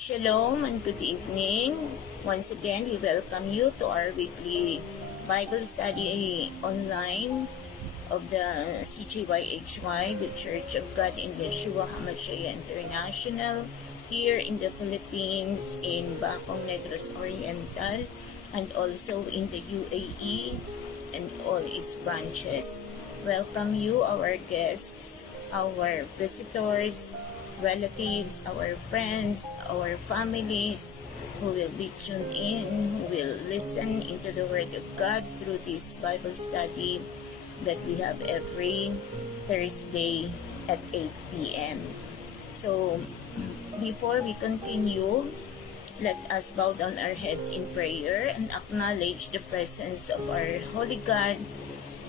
Shalom and good evening. Once again, we welcome you to our weekly Bible study online of the CGYHY, the Church of God in Yeshua HaMashiach International, here in the Philippines, in Bacong Negros Oriental, and also in the UAE and all its branches. Welcome you, our guests, our visitors, relatives, our friends, our families who will be tuned in, who will listen into the Word of God through this Bible study that we have every Thursday at 8 p.m. So, before we continue, let us bow down our heads in prayer and acknowledge the presence of our Holy God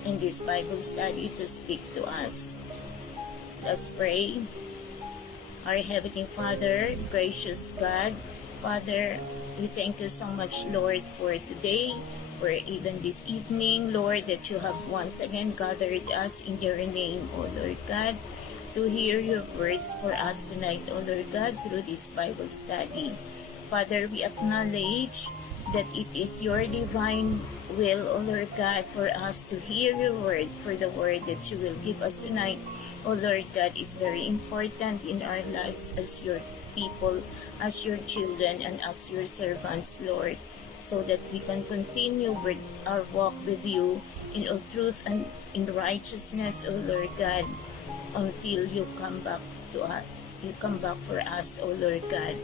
in this Bible study to speak to us. Let's pray. Our Heavenly Father, gracious God, Father, we thank you so much, Lord, for today, for even this evening, Lord, that you have once again gathered us in your name, O Lord God, to hear your words for us tonight, O Lord God, through this Bible study. Father, we acknowledge that it is your divine will, O Lord God, for us to hear your word, for the word that you will give us tonight, O Lord God, is very important in our lives as your people, as your children, and as your servants, Lord, so that we can continue with our walk with you in all truth and in righteousness, O Lord God, until you come back to us. You come back for us, O Lord God.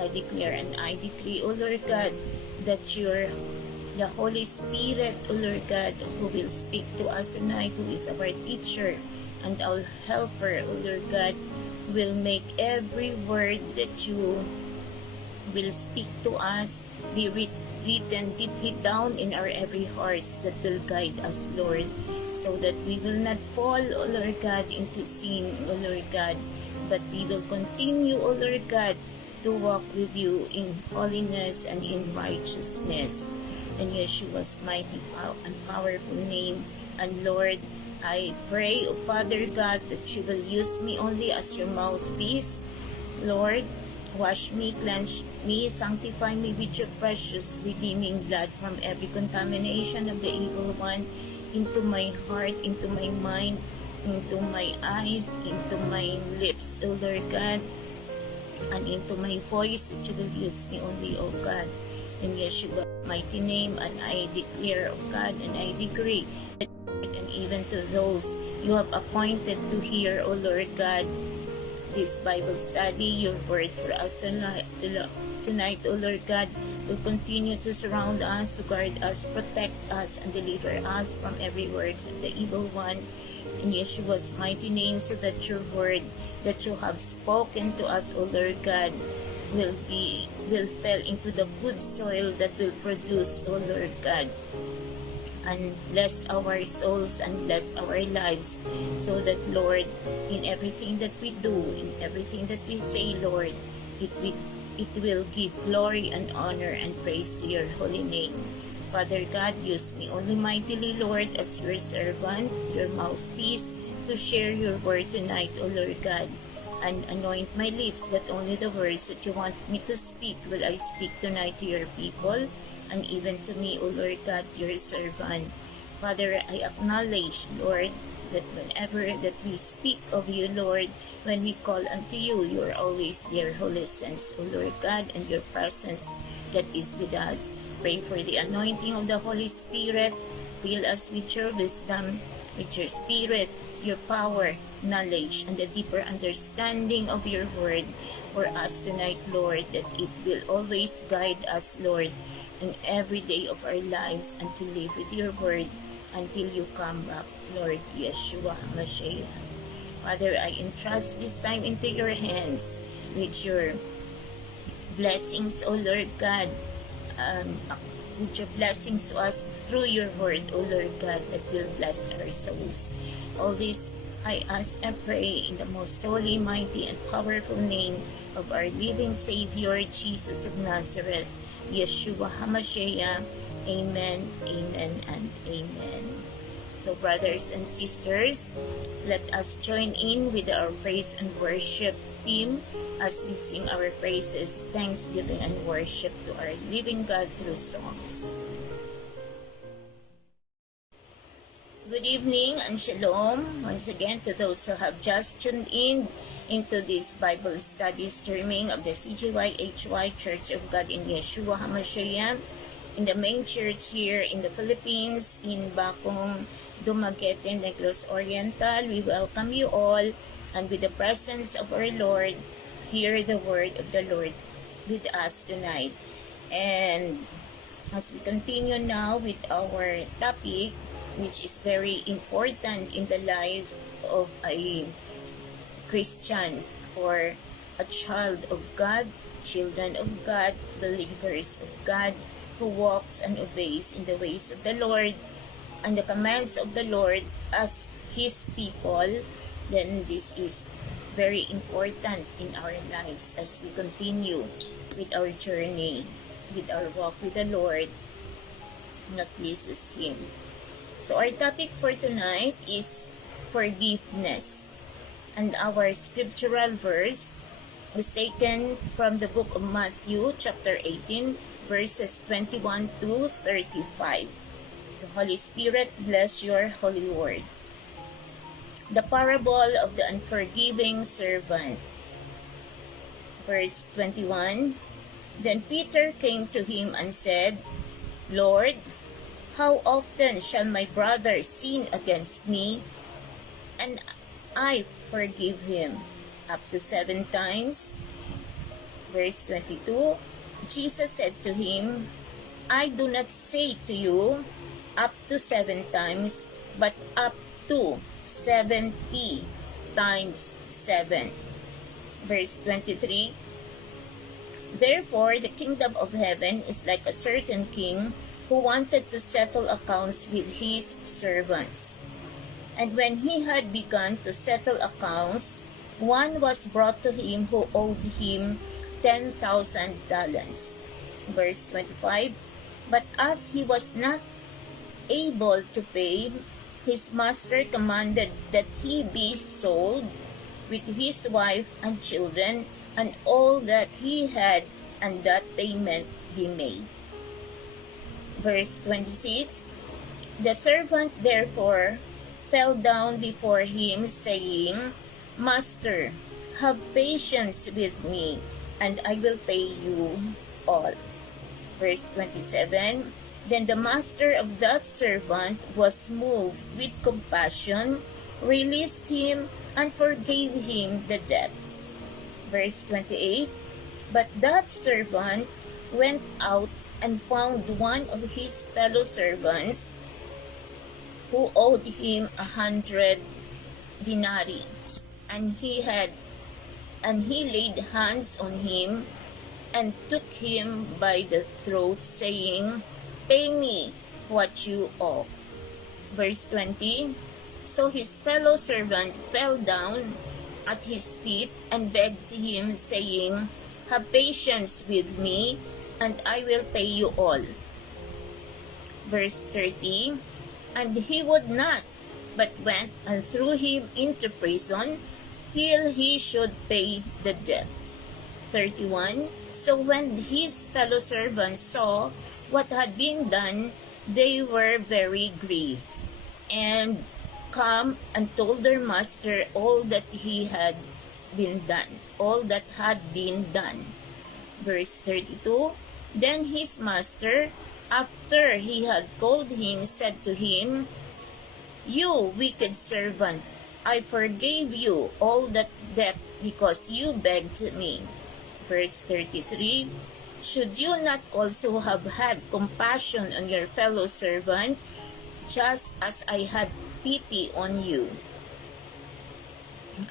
I declare and I decree, O Lord God, that the Holy Spirit, O Lord God, who will speak to us tonight, who is our teacher and our helper, O Lord God, will make every word that you will speak to us be written deeply down in our every hearts, that will guide us, Lord, so that we will not fall, O Lord God, into sin, O Lord God, but we will continue, O Lord God, to walk with you in holiness and in righteousness. In Yeshua's mighty and powerful name. And Lord, I pray, O Father God, that you will use me only as your mouthpiece. Lord, wash me, cleanse me, sanctify me with your precious redeeming blood from every contamination of the evil one into my heart, into my mind, into my eyes, into my lips, O Lord God, and into my voice, that you will use me only, O God, in Yeshua's mighty name. And I declare, O God, and I decree that, and even to those you have appointed to hear, O Lord God, this Bible study, your word for us tonight, O Lord God, will continue to surround us, to guard us, protect us, and deliver us from every words of the evil one, in Yeshua's mighty name, so that your word that you have spoken to us, O Lord God, will fall into the good soil that will produce, O Lord God, and bless our souls and bless our lives, so that, Lord, in everything that we do, in everything that we say, Lord, it will give glory and honor and praise to your holy name. Father God, use me only mightily, Lord, as your servant, your mouthpiece, to share your word tonight, O Lord God, and anoint my lips that only the words that you want me to speak will I speak tonight to your people, and even to me, O Lord God, your servant. Father, I acknowledge, Lord, that whenever that we speak of you, Lord, when we call unto you, you are always there who listens, O Lord God, and your presence that is with us. Pray for the anointing of the Holy Spirit. Fill us with your wisdom, with your spirit, your power, knowledge, and the deeper understanding of your word for us tonight, Lord, that it will always guide us, Lord, in every day of our lives, and to live with your word until you come back, Lord Yeshua HaMashiach. Father, I entrust this time into your hands with your blessings, O Lord God, with your blessings to us through your word, O Lord God, that will bless our souls. All this I ask and pray in the most holy, mighty, and powerful name of our living Savior, Jesus of Nazareth, Yeshua HaMashiach. Amen, amen, and amen. So So brothers and sisters, let us join in with our praise and worship team as we sing our praises, thanksgiving, and worship to our living God through songs. Good evening and shalom once again to those who have just tuned in into this Bible study streaming of the CGYHY Church of God in Yeshua HaMashiach in the main church here in the Philippines in Bacong, Dumaguete, Negros Oriental. We welcome you all, and with the presence of our Lord, hear the word of the Lord with us tonight. And as we continue now with our topic, which is very important in the life of a Christian or a child of God, children of God, believers of God, who walks and obeys in the ways of the Lord and the commands of the Lord as His people, then this is very important in our lives as we continue with our journey, with our walk with the Lord that pleases Him. So our topic for tonight is forgiveness. And our scriptural verse is taken from the book of Matthew, chapter 18, verses 21 to 35. So Holy Spirit, bless your holy word. The parable of the unforgiving servant. Verse 21, Then Peter came to him and said, Lord, how often shall my brother sin against me, and I forgive him? Up to 7 times. Verse 22, Jesus said to him, I do not say to you up to 7 times, but up to 70 times 7. Verse 23, Therefore the kingdom of heaven is like a certain king who wanted to settle accounts with his servants. And when he had begun to settle accounts, one was brought to him who owed him 10,000 talents. Verse 25, But as he was not able to pay, his master commanded that he be sold with his wife and children and all that he had, and that payment be made. Verse 26, The servant therefore fell down before him, saying, Master, have patience with me, and I will pay you all. Verse 27, Then the master of that servant was moved with compassion, released him, and forgave him the debt. Verse 28, But that servant went out and found one of his fellow servants who owed him 100 denarii, and he laid hands on him and took him by the throat, saying, Pay me what you owe. Verse 20, So his fellow servant fell down at his feet and begged him, saying, Have patience with me, and I will pay you all. Verse 30, And he would not, but went and threw him into prison till he should pay the debt. 31, So when his fellow servants saw what had been done, they were very grieved, and come and told their master all that had been done. Verse 32, Then his master, after he had called him, said to him, You wicked servant, I forgave you all that debt because you begged me. Verse 33, Should you not also have had compassion on your fellow servant, just as I had pity on you?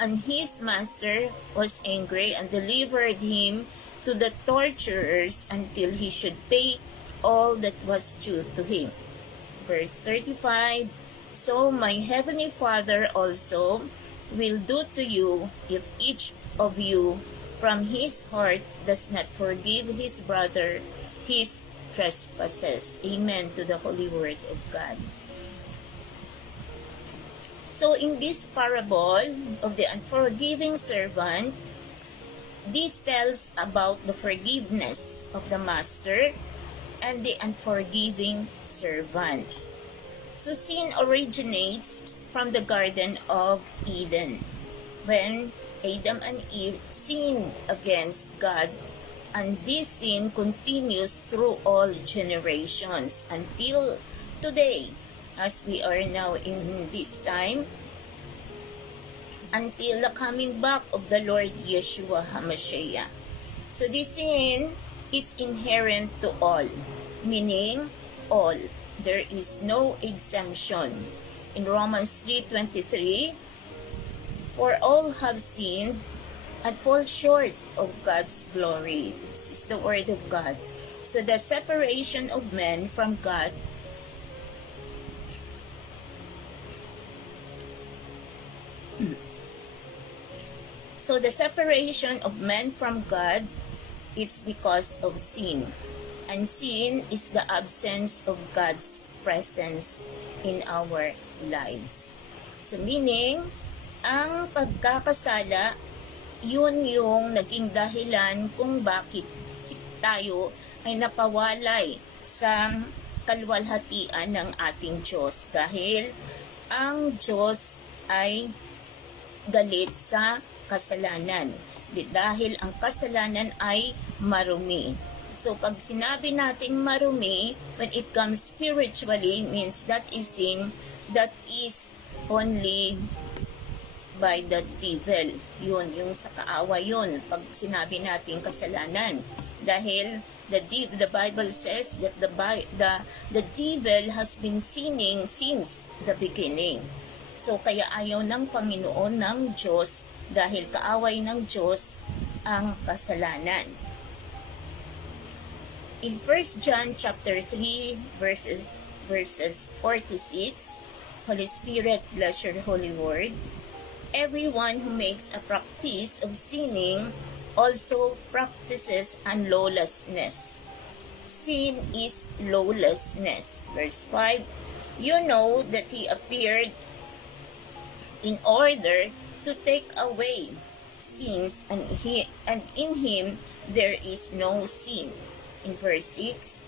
And his master was angry and delivered him to the torturers until he should pay all that was due to him. Verse 35, So my heavenly Father also will do to you if each of you from his heart does not forgive his brother his trespasses. Amen to the holy word of God. So in this parable of the unforgiving servant, this tells about the forgiveness of the master and the unforgiving servant. So sin originates from the Garden of Eden, when Adam and Eve sinned against God, and this sin continues through all generations until today, as we are now in this time, until the coming back of the Lord Yeshua HaMashiach. So this sin is inherent to all, meaning all. There is no exemption. In Romans 3:23, for all have sinned and fall short of God's glory. This is the word of God. So the separation of men from God it's because of sin. And sin is the absence of God's presence in our lives. So meaning, ang pagkakasala, yun yung naging dahilan kung bakit tayo ay napawalay sa kaluwalhatian ng ating Diyos. Dahil ang Diyos ay galit sa kasalanan. Dahil ang kasalanan ay marumi. So pag sinabi natin marumi, when it comes spiritually, means that is sin that is only by the devil. Yun, yung sa kaawa yun, pag sinabi natin kasalanan. Dahil the Bible says that the devil has been sinning since the beginning. So kaya ayaw ng Panginoon ng Diyos, dahil kaaway ng Diyos ang kasalanan. In 1 John chapter 3 verses 46, Holy Spirit, bless your holy word. Everyone who makes a practice of sinning also practices unlawlessness. Sin is lawlessness. Verse 5, you know that he appeared in order to take away sins, and in him there is no sin. In verse 6,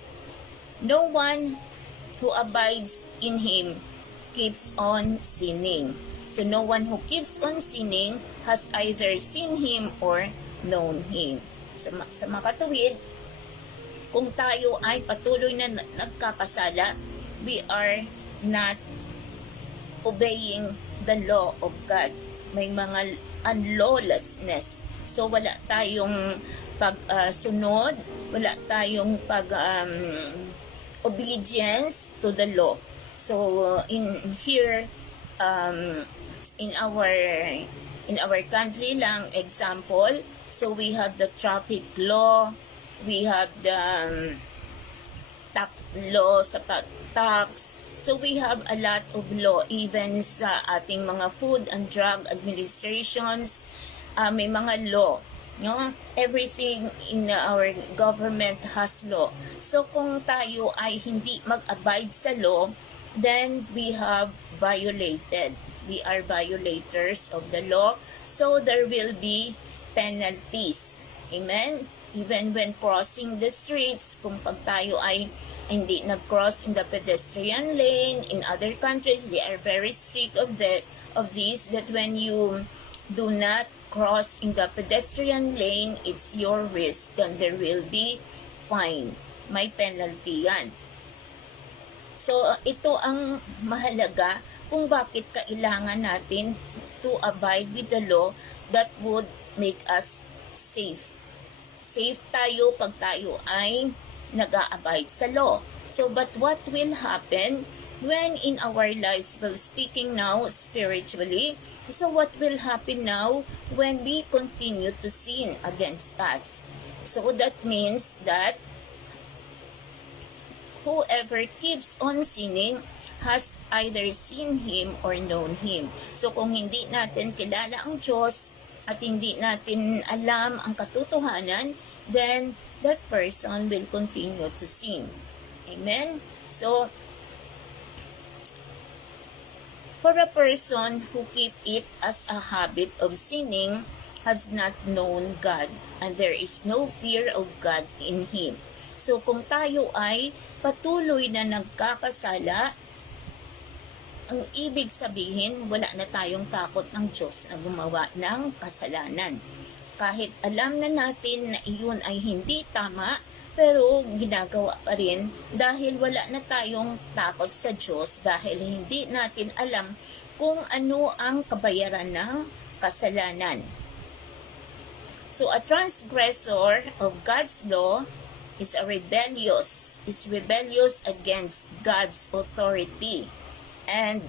no one who abides in him keeps on sinning. So no one who keeps on sinning has either seen him or known him. Sa makatuwid, kung tayo ay patuloy na nagkakasala, we are not obeying the law of God. May mga unlawlessness. So wala tayong pagsunod, wala tayong obedience to the law. So in here, in our country lang, example, so we have the traffic law, we have the tax law sa tax. So we have a lot of law, even sa ating mga food and drug administrations, may mga law. No? Everything in our government has law. So kung tayo ay hindi mag-abide sa law, then we have violated. We are violators of the law. So there will be penalties. Amen? Even when crossing the streets, kung pag tayo ay hindi nag-cross in the pedestrian lane, in other countries, they are very strict of this, that when you do not cross in the pedestrian lane, it's your risk, then there will be fine. May penalty yan. So, ito ang mahalaga kung bakit kailangan natin to abide with the law that would make us safe. Safe tayo pag tayo ay nag-a-abide sa law. So, but what will happen when in our lives, well, speaking now spiritually, so what will happen now when we continue to sin against us? So, that means that whoever keeps on sinning has either seen him or known him. So, kung hindi natin kilala ang Diyos at hindi natin alam ang katotohanan, then that person will continue to sin. Amen? So, For a person who keep it as a habit of sinning has not known God, and there is no fear of God in him. So kung tayo ay patuloy na nagkakasala, ang ibig sabihin, wala na tayong takot ng Diyos na gumawa ng kasalanan. Kahit alam na natin na iyon ay hindi tama, pero ginagawa pa rin dahil wala na tayong takot sa Diyos, dahil hindi natin alam kung ano ang kabayaran ng kasalanan. So a transgressor of God's law is rebellious against God's authority and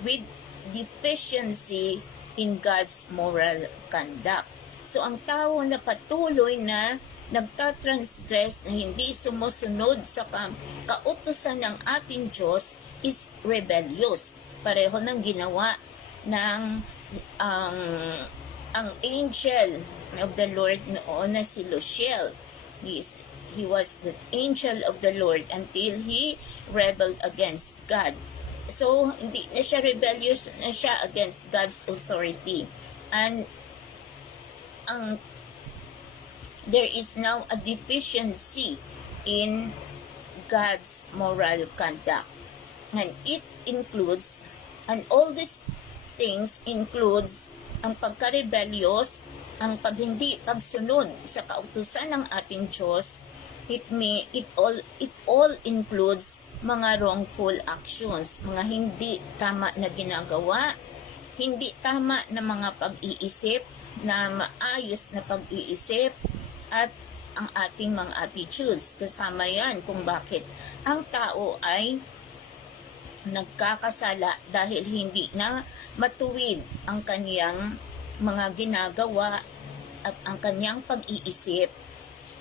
with deficiency in God's moral conduct. So ang tao na patuloy na nagtatransgress, na hindi sumusunod sa kautusan ng ating Diyos, is rebellious. Pareho ng ginawa ng ang angel of the Lord noon na si Luciel. He was the angel of the Lord until he rebelled against God. So, hindi na siya rebellious na siya against God's authority. And there is now a deficiency in God's moral conduct. And it includes, and all these things includes ang pagka-rebellious, ang pagsunod sa kautusan ng ating Diyos. It all includes mga wrongful actions, mga hindi tama na ginagawa, hindi tama na mga pag-iisip, na maayos na pag-iisip, at ang ating mga attitudes. Kasama yan kung bakit ang tao ay nagkakasala dahil hindi na matuwid ang kaniyang mga ginagawa at ang kaniyang pag-iisip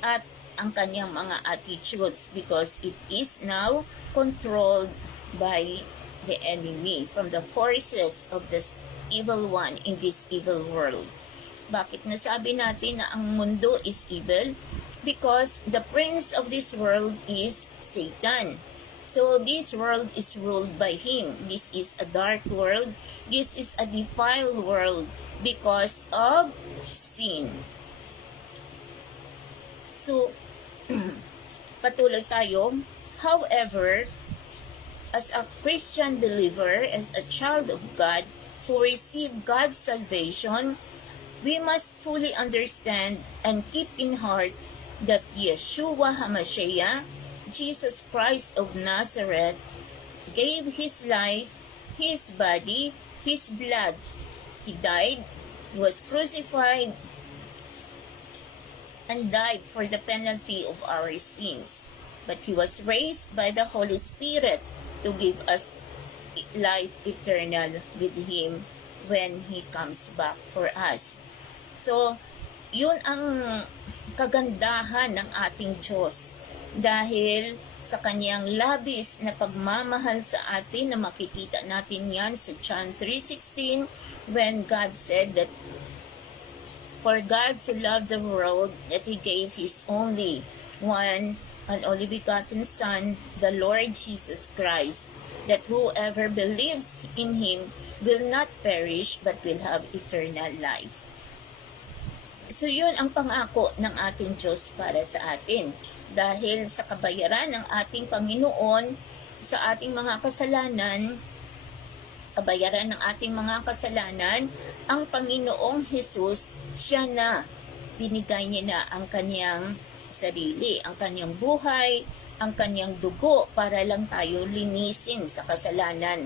at ang kaniyang mga attitudes, because it is now controlled by the enemy, from the forces of this evil one in this evil world. Bakit nasabi natin na ang mundo is evil? Because the prince of this world is Satan. So this world is ruled by him. This is a dark world. This is a defiled world because of sin. So, patuloy tayo. However, as a Christian believer, as a child of God who received God's salvation, we must fully understand and keep in heart that Yeshua HaMashiach, Jesus Christ of Nazareth, gave his life, his body, his blood. He died, he was crucified, and died for the penalty of our sins. But he was raised by the Holy Spirit to give us life eternal with him when he comes back for us. So, yun ang kagandahan ng ating Diyos, dahil sa kanyang labis na pagmamahal sa atin, na makikita natin yan sa John 3:16, when God said that for God so loved the world that he gave his only one and only begotten Son, the Lord Jesus Christ, that whoever believes in him will not perish but will have eternal life. So yun ang pangako ng ating Diyos para sa atin. Dahil sa kabayaran ng ating Panginoon sa ating mga kasalanan, kabayaran ng ating mga kasalanan, ang Panginoong Jesus, siya na, binigay niya na ang kanyang sarili, ang kanyang buhay, ang kanyang dugo para lang tayo linisin sa kasalanan,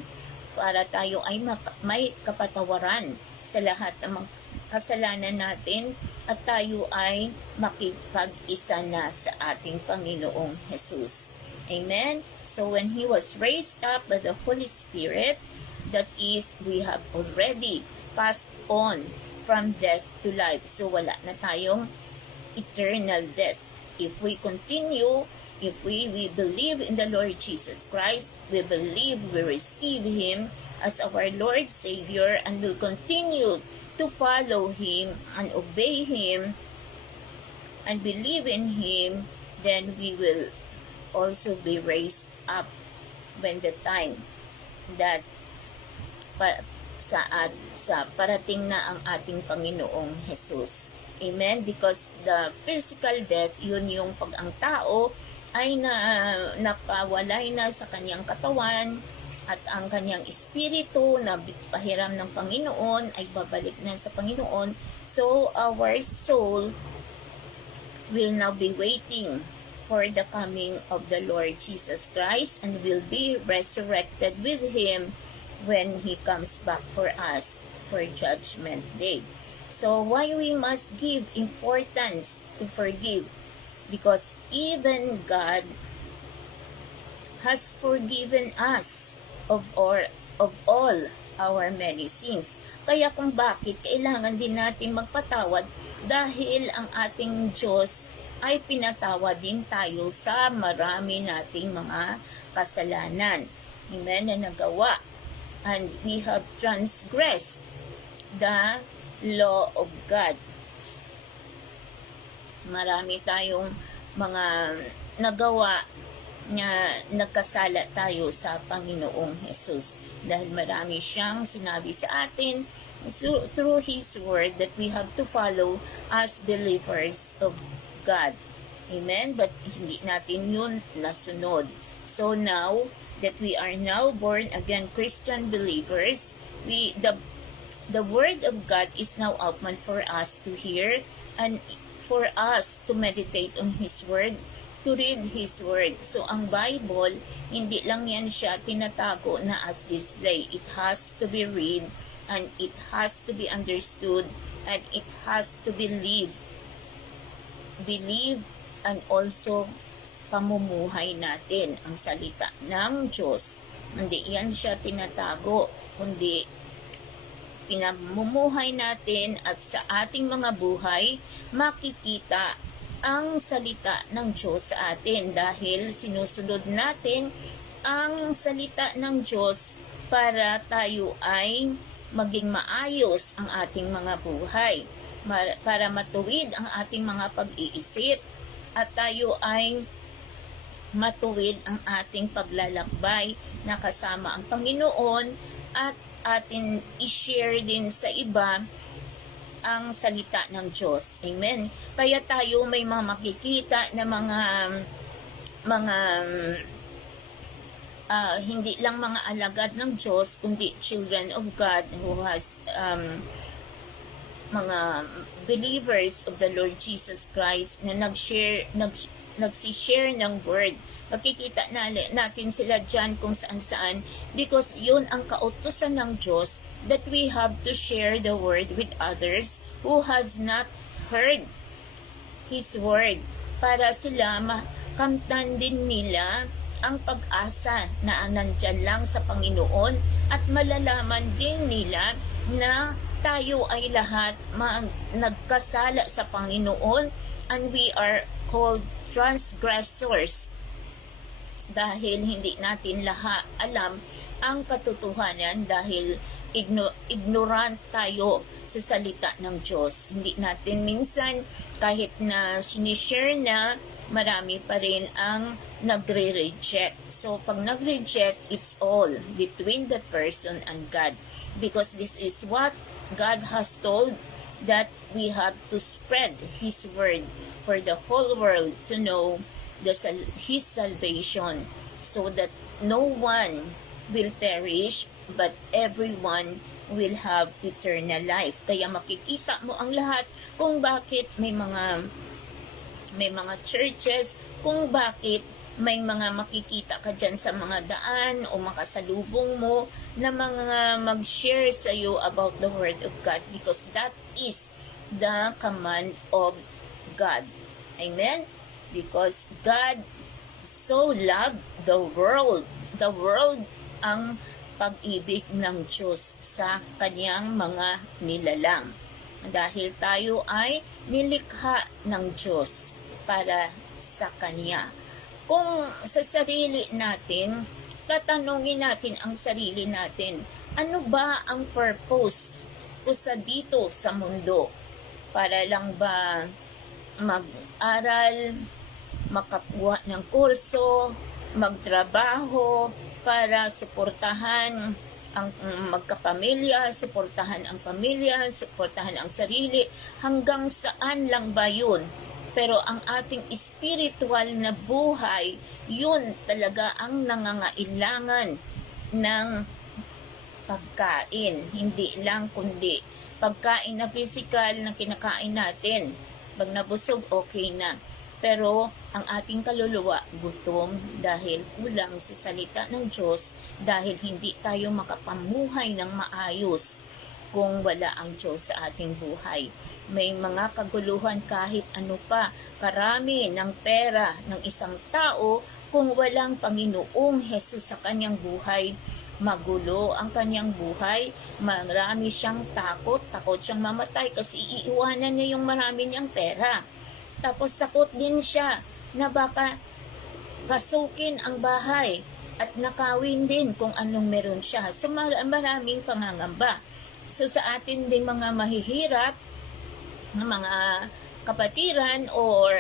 para tayo ay may kapatawaran sa lahat ng mga kasalanan natin, at tayo ay makipag-isa na sa ating Panginoong Jesus. Amen? So when he was raised up by the Holy Spirit, that is, we have already passed on from death to life. So wala na tayong eternal death. If we continue, if we believe in the Lord Jesus Christ, we believe, we receive him as our Lord Savior, and will continue to follow him and obey him and believe in him, then we will also be raised up when the time that sa parating na ang ating Panginoong Jesus. Amen? Because the physical death, yun yung pag ang tao ay napawalay na sa kanyang katawan at ang kanyang espiritu na pahiram ng Panginoon ay babalik na sa Panginoon. So our soul will now be waiting for the coming of the Lord Jesus Christ and will be resurrected with Him when He comes back for us for Judgment Day. So why we must give importance to forgive? Because even God has forgiven us of all our many sins. Kaya kung bakit kailangan din natin magpatawad, dahil ang ating Diyos ay pinatawad din tayo sa marami nating mga kasalanan. Amen, na nagawa. And we have transgressed the law of God. Marami tayong mga nagawa na nagkasala tayo sa Panginoong Jesus. Dahil marami siyang sinabi sa atin through His Word that we have to follow as believers of God. Amen? But hindi natin yun nasunod. So now that we are now born again Christian believers, the Word of God is now open for us to hear and for us to meditate on His Word, to read His Word. So, ang Bible, hindi lang yan siya tinatago na as display. It has to be read, and it has to be understood, and it has to be believe, and also pamumuhay natin ang salita ng Diyos. Hindi yan siya tinatago, kundi pinamumuhay natin at sa ating mga buhay, makikita ang salita ng Diyos sa atin dahil sinusunod natin ang salita ng Diyos para tayo ay maging maayos ang ating mga buhay, para matuwid ang ating mga pag-iisip at tayo ay matuwid ang ating paglalakbay na kasama ang Panginoon at atin i-share din sa iba ang salita ng Diyos. Amen. Kaya tayo may mga makikita na mga hindi lang mga alagad ng Diyos, kundi children of God who has mga believers of the Lord Jesus Christ na nagsishare ng word. Makikita natin sila dyan kung saan-saan because yun ang kautusan ng Diyos that we have to share the word with others who has not heard His word para sila makamtan din nila ang pag-asa na nandyan lang sa Panginoon at malalaman din nila na tayo ay lahat nagkasala sa Panginoon and we are called transgressors dahil hindi natin alam ang katotohanan dahil ignorant tayo sa salita ng Diyos. Hindi natin minsan kahit na sinishare na marami pa rin ang nagre-reject. So pag nag-reject, it's all between that person and God because this is what God has told that we have to spread His word for the whole world to know His salvation so that no one will perish but everyone will have eternal life. Kaya makikita mo ang lahat kung bakit may mga churches, kung bakit may mga makikita ka dyan sa mga daan o makasalubong mo na mga mag-share sa iyo about the Word of God because that is the command of God. Amen? Because God so loved the world. The world ang pag-ibig ng Diyos sa kanyang mga nilalang. Dahil tayo ay nilikha ng Diyos para sa Kanya. Kung sa sarili natin, tatanungin natin ang sarili natin, ano ba ang purpose ko dito sa mundo? Para lang ba mag-aral, makakuha ng kurso, magtrabaho para suportahan ang magkapamilya, suportahan ang pamilya, suportahan ang sarili, hanggang saan lang ba yun? Pero ang ating spiritual na buhay, yun talaga ang nangangailangan ng pagkain. Hindi lang kundi pagkain na physical na kinakain natin. Pag nabusog, okay na. Pero ang ating kaluluwa gutom dahil kulang sa salita ng Diyos, dahil hindi tayo makapamuhay ng maayos kung wala ang Diyos sa ating buhay. May mga kaguluhan kahit ano pa, karami ng pera ng isang tao, kung walang Panginoong Hesus sa kanyang buhay, magulo ang kanyang buhay, marami siyang takot siyang mamatay kasi iiwanan niya yung marami niyang pera. Tapos takot din siya na baka pasukin ang bahay at nakawin din kung anong meron siya. So maraming pangangamba. So sa atin din mga mahihirap, mga kapatiran or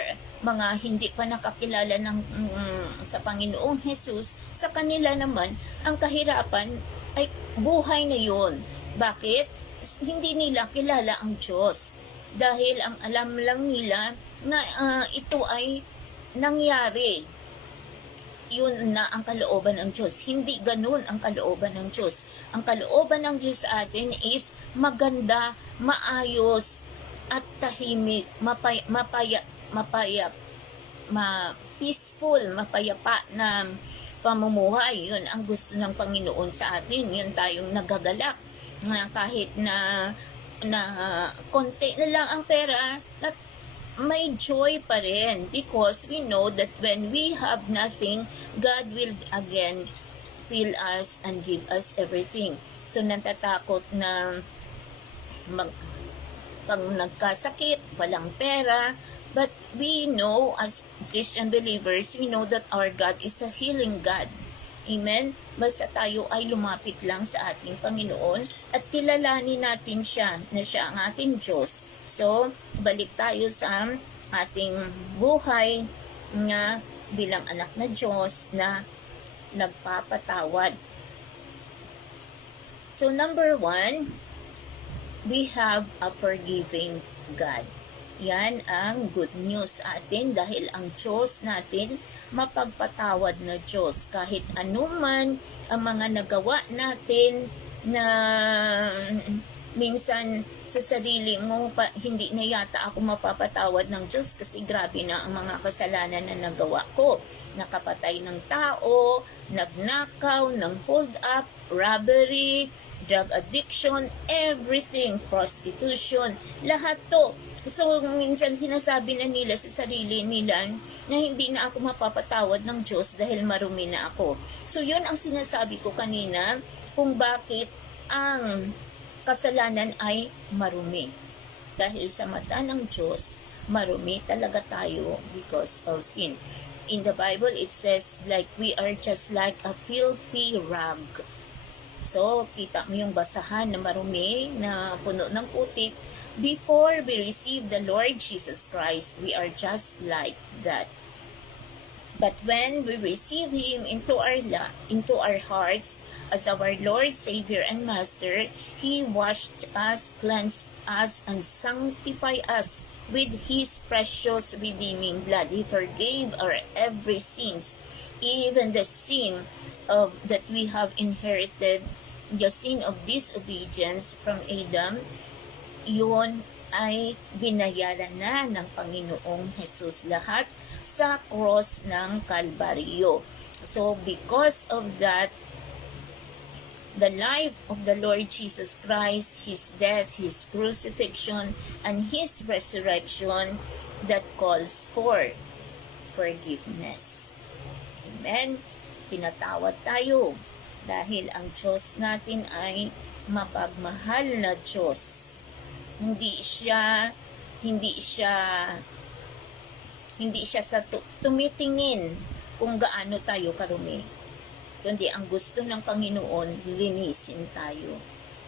mga hindi pa nakakilala sa Panginoong Hesus, sa kanila naman ang kahirapan ay buhay na yun. Bakit? Hindi nila kilala ang Diyos. Dahil ang alam lang nila na ito ay nangyari. Yun na ang kalooban ng Diyos. Hindi ganun ang kalooban ng Diyos. Ang kalooban ng Diyos sa atin is maganda, maayos, at tahimik, peaceful, mapayapa na pamumuhay. Yun ang gusto ng Panginoon sa atin. Yun tayong nagagalak na kahit na konti na lang ang pera, at may joy pa rin, because we know that when we have nothing, God will again fill us and give us everything. So natatakot na pag nagkasakit, walang pera, but we know as Christian believers, we know that our God is a healing God. Amen? Basta tayo ay lumapit lang sa ating Panginoon at kilalanin natin siya na siya ang ating Diyos. So, balik tayo sa ating buhay nga bilang anak na Diyos na nagpapatawad. So, number 1, we have a forgiving God. Yan ang good news sa atin dahil ang Diyos natin mapagpatawad na Diyos. Kahit anuman ang mga nagawa natin na minsan sa sarili mo hindi na yata ako mapapatawad ng Diyos kasi grabe na ang mga kasalanan na nagawa ko. Nakapatay ng tao, nagnakaw, ng hold up, robbery, drug addiction, everything, prostitution, lahat to. So, minsan sinasabi na nila sa sarili nila na hindi na ako mapapatawad ng Diyos dahil marumi na ako. So, yun ang sinasabi ko kanina kung bakit ang kasalanan ay marumi. Dahil sa mata ng Diyos, marumi talaga tayo because of sin. In the Bible, it says like we are just like a filthy rag. So, kita mo yung basahan na marumi, na puno ng putik. Before we receive the Lord Jesus Christ, we are just like that. But when we receive Him into our hearts as our Lord, Savior, and Master, He washed us, cleansed us, and sanctified us with His precious redeeming blood. He forgave our every sins, even the sin that we have inherited, the sin of disobedience from Adam. Yun ay binayaran na ng Panginoong Hesus lahat sa cross ng Kalbaryo. So because of that, the life of the Lord Jesus Christ, His death, His crucifixion, and His resurrection, that calls for forgiveness. Amen? Pinatawad tayo dahil ang Diyos natin ay mapagmahal na Diyos. Hindi siya sa tumitingin kung gaano tayo karumi. Kundi ang gusto ng Panginoon, linisin tayo.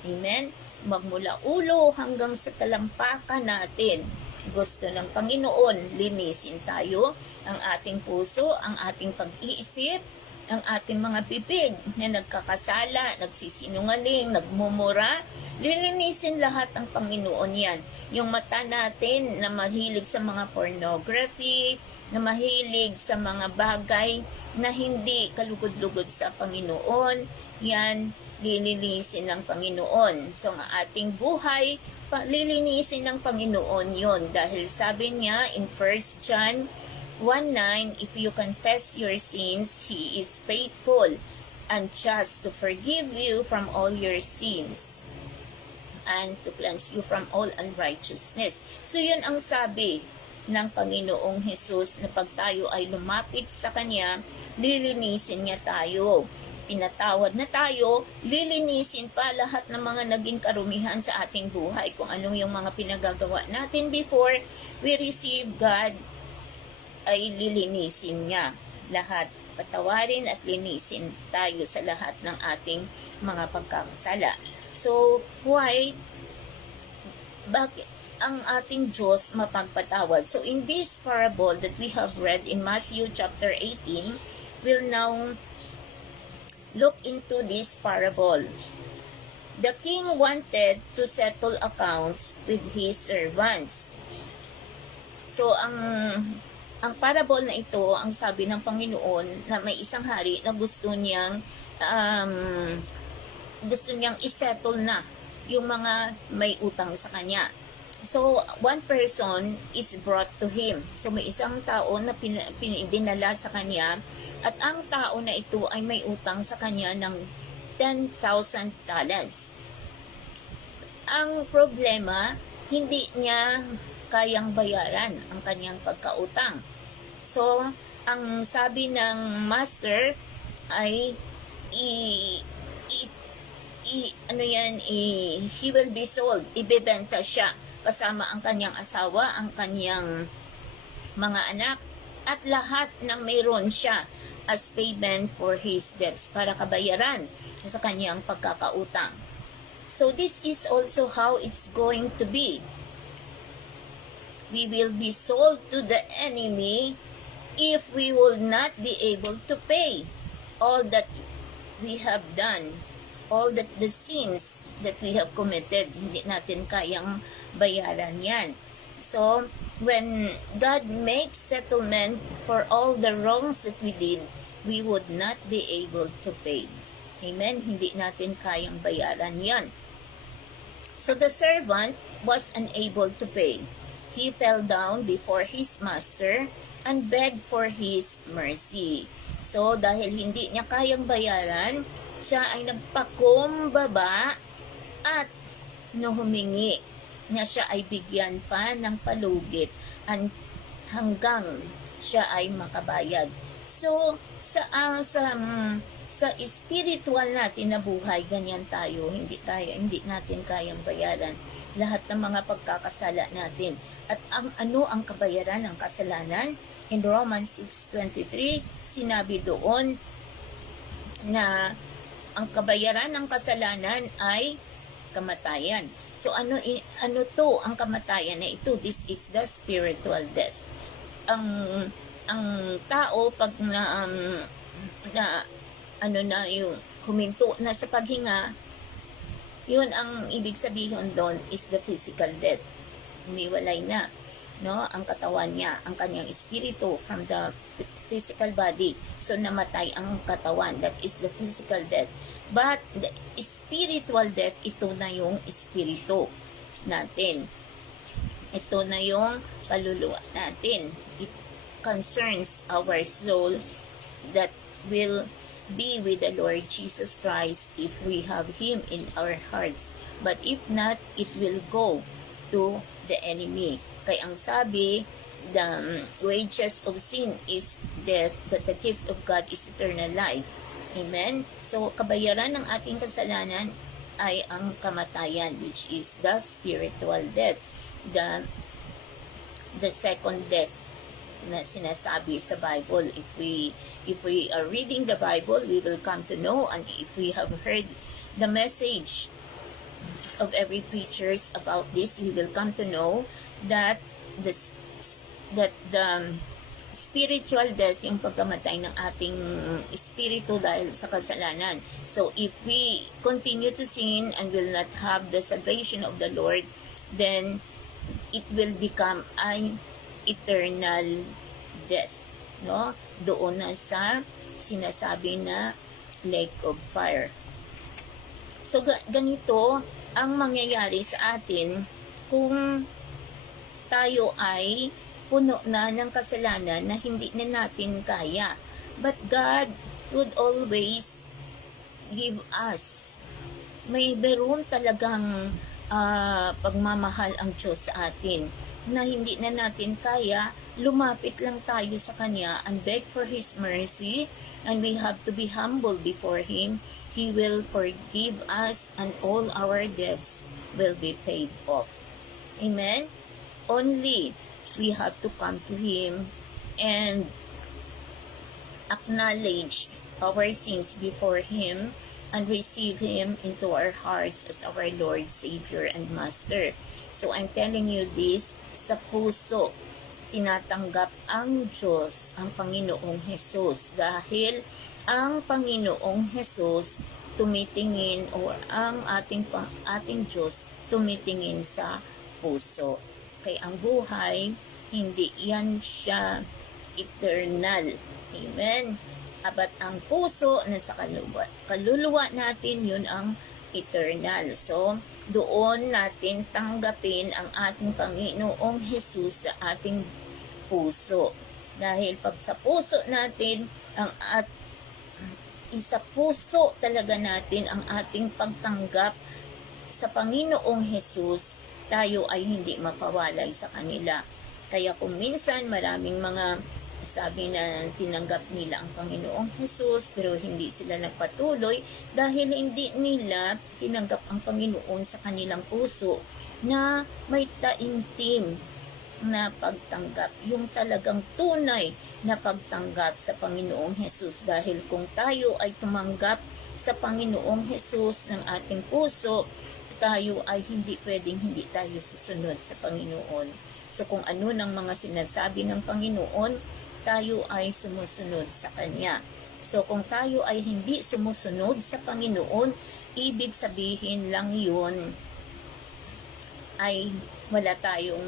Amen? Magmula ulo hanggang sa talampakan natin. Gusto ng Panginoon, linisin tayo, ang ating puso, ang ating pag-iisip, ang ating mga bibig na nagkakasala, nagsisinungaling, nagmumura, lilinisin lahat ang Panginoon yan. Yung mata natin na mahilig sa mga pornography, na mahilig sa mga bagay na hindi kalugod-lugod sa Panginoon, yan, lilinisin ng Panginoon. So, ang ating buhay, lilinisin ng Panginoon yon, dahil sabi niya in 1 John 1:9, if you confess your sins, He is faithful and just to forgive you from all your sins and to cleanse you from all unrighteousness. So yun ang sabi ng Panginoong Hesus, na pag tayo ay lumapit sa Kanya, lilinisin niya tayo. Pinatawad na tayo, lilinisin pa lahat ng mga naging karumihan sa ating buhay. Kung anong yung mga pinagagawa natin before we receive God, ay lilinisin niya lahat. Patawarin at linisin tayo sa lahat ng ating mga pagkakasala. So, bakit ang ating Diyos mapagpatawad? So, in this parable that we have read in Matthew chapter 18, we'll now look into this parable. The king wanted to settle accounts with his servants. So, ang parable na ito, ang sabi ng Panginoon, na may isang hari na gusto niyang isettle na yung mga may utang sa kanya. So, one person is brought to him. So, may isang tao na dinala sa kanya, at ang tao na ito ay may utang sa kanya ng 10,000 talents. Ang problema, hindi niya kayang bayaran ang kanyang pagkautang. So, ang sabi ng master ay he will be sold, ibebenta siya kasama ang kanyang asawa, ang kanyang mga anak, at lahat ng mayroon siya as payment for his debts, para kabayaran sa kanyang pagkakautang. So, this is also how it's going to be. We will be sold to the enemy if we will not be able to pay all that we have done, all that the sins that we have committed. Hindi natin kayang bayaran yan. So, when God makes settlement for all the wrongs that we did, we would not be able to pay. Amen? Hindi natin kayang bayaran yan. So, the servant was unable to pay. He fell down before his master and begged for his mercy. So, dahil hindi niya kayang bayaran, siya ay nagpakumbaba at humingi na siya ay bigyan pa ng palugit hanggang siya ay makabayad. So, sa spiritual natin na buhay, ganyan tayo. Hindi natin kayang bayaran lahat ng mga pagkakasala natin. At ano ang kabayaran ng kasalanan? In Romans 6:23, sinabi doon na ang kabayaran ng kasalanan ay kamatayan. So ano to ang kamatayan na ito? This is the spiritual death. Ang tao pag yung huminto na sa paghinga, yun ang ibig sabihin doon is the physical death. Umiwalay na, no, ang katawan niya, ang kanyang espiritu from the physical body. So namatay ang katawan, that is the physical death. But the spiritual death, ito na yung espiritu natin. Ito na yung kaluluwa natin. It concerns our soul that will be with the Lord Jesus Christ if we have Him in our hearts. But if not, it will go to the enemy. Kaya ang sabi, the wages of sin is death, but the gift of God is eternal life. Amen? So, kabayaran ng ating kasalanan ay ang kamatayan, which is the spiritual death. The second death na sinasabi sa Bible. If we are reading the Bible, we will come to know, and if we have heard the message of every preachers about this, we will come to know that the spiritual death yung pagkamatay ng ating espiritu dahil sa kasalanan. So if we continue to sin and will not have the salvation of the Lord, then it will become an eternal death, no? Doon na sa sinasabi na lake of fire. So ganito ang mangyayari sa atin kung tayo ay puno na ng kasalanan na hindi na natin kaya. But God would always give us. May meron talagang pagmamahal ang Diyos sa atin na hindi na natin kaya, lumapit lang tayo sa Kanya and beg for His mercy, and we have to be humble before Him. He will forgive us and all our debts will be paid off. Amen? Only we have to come to Him and acknowledge our sins before Him and receive Him into our hearts as our Lord, Savior, and Master. So I'm telling you this, sa puso, tinatanggap ang Diyos, ang Panginoong Hesus, dahil ang Panginoong Hesus tumitingin, o ang ating Diyos tumitingin sa puso. Kaya ang buhay, hindi yan siya eternal. Amen? Abat ang puso na sa kaluluwa natin, yun ang eternal. So, doon natin tanggapin ang ating Panginoong Hesus sa ating puso. Dahil pag sa puso natin, isa puso talaga natin ang ating pagtanggap sa Panginoong Hesus, tayo ay hindi mapawalay sa kanila. Kaya kung minsan maraming mga sabi na tinanggap nila ang Panginoong Hesus pero hindi sila nagpatuloy dahil hindi nila tinanggap ang Panginoon sa kanilang puso na may taimtim na pagtanggap, yung talagang tunay na pagtanggap sa Panginoong Hesus. Dahil kung tayo ay tumanggap sa Panginoong Hesus ng ating puso, tayo ay hindi pwedeng hindi tayo susunod sa Panginoon. So kung ano ng mga sinasabi ng Panginoon, tayo ay sumusunod sa Kanya. So kung tayo ay hindi sumusunod sa Panginoon, ibig sabihin lang yun ay wala tayong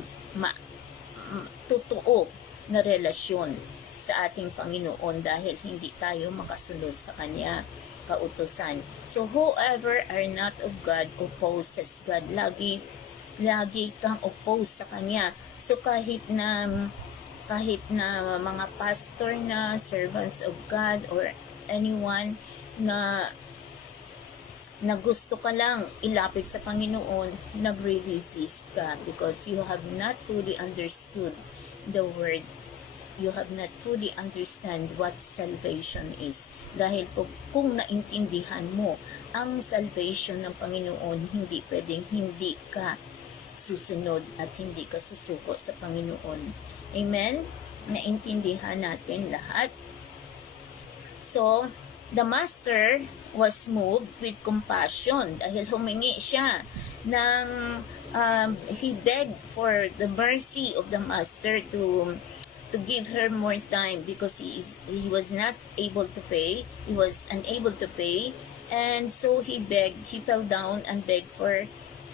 totoo na relasyon sa ating Panginoon dahil hindi tayo makasunod sa Kanya kautusan. So whoever are not of God opposes God. Lagi kang oppose sa Kanya. So kahit na mga pastor na, servants of God, or anyone na gusto ka lang ilapit sa Panginoon, nagre-resist ka because you have not fully understood the word. You have not fully understand what salvation is. Dahil kung naintindihan mo ang salvation ng Panginoon, hindi pwedeng hindi ka susunod at hindi ka susuko sa Panginoon. Amen? Naintindihan natin lahat. So, the master was moved with compassion dahil humingi siya ng he begged for the mercy of the master to give her more time because he was not able to pay. He was unable to pay, and so he fell down and begged for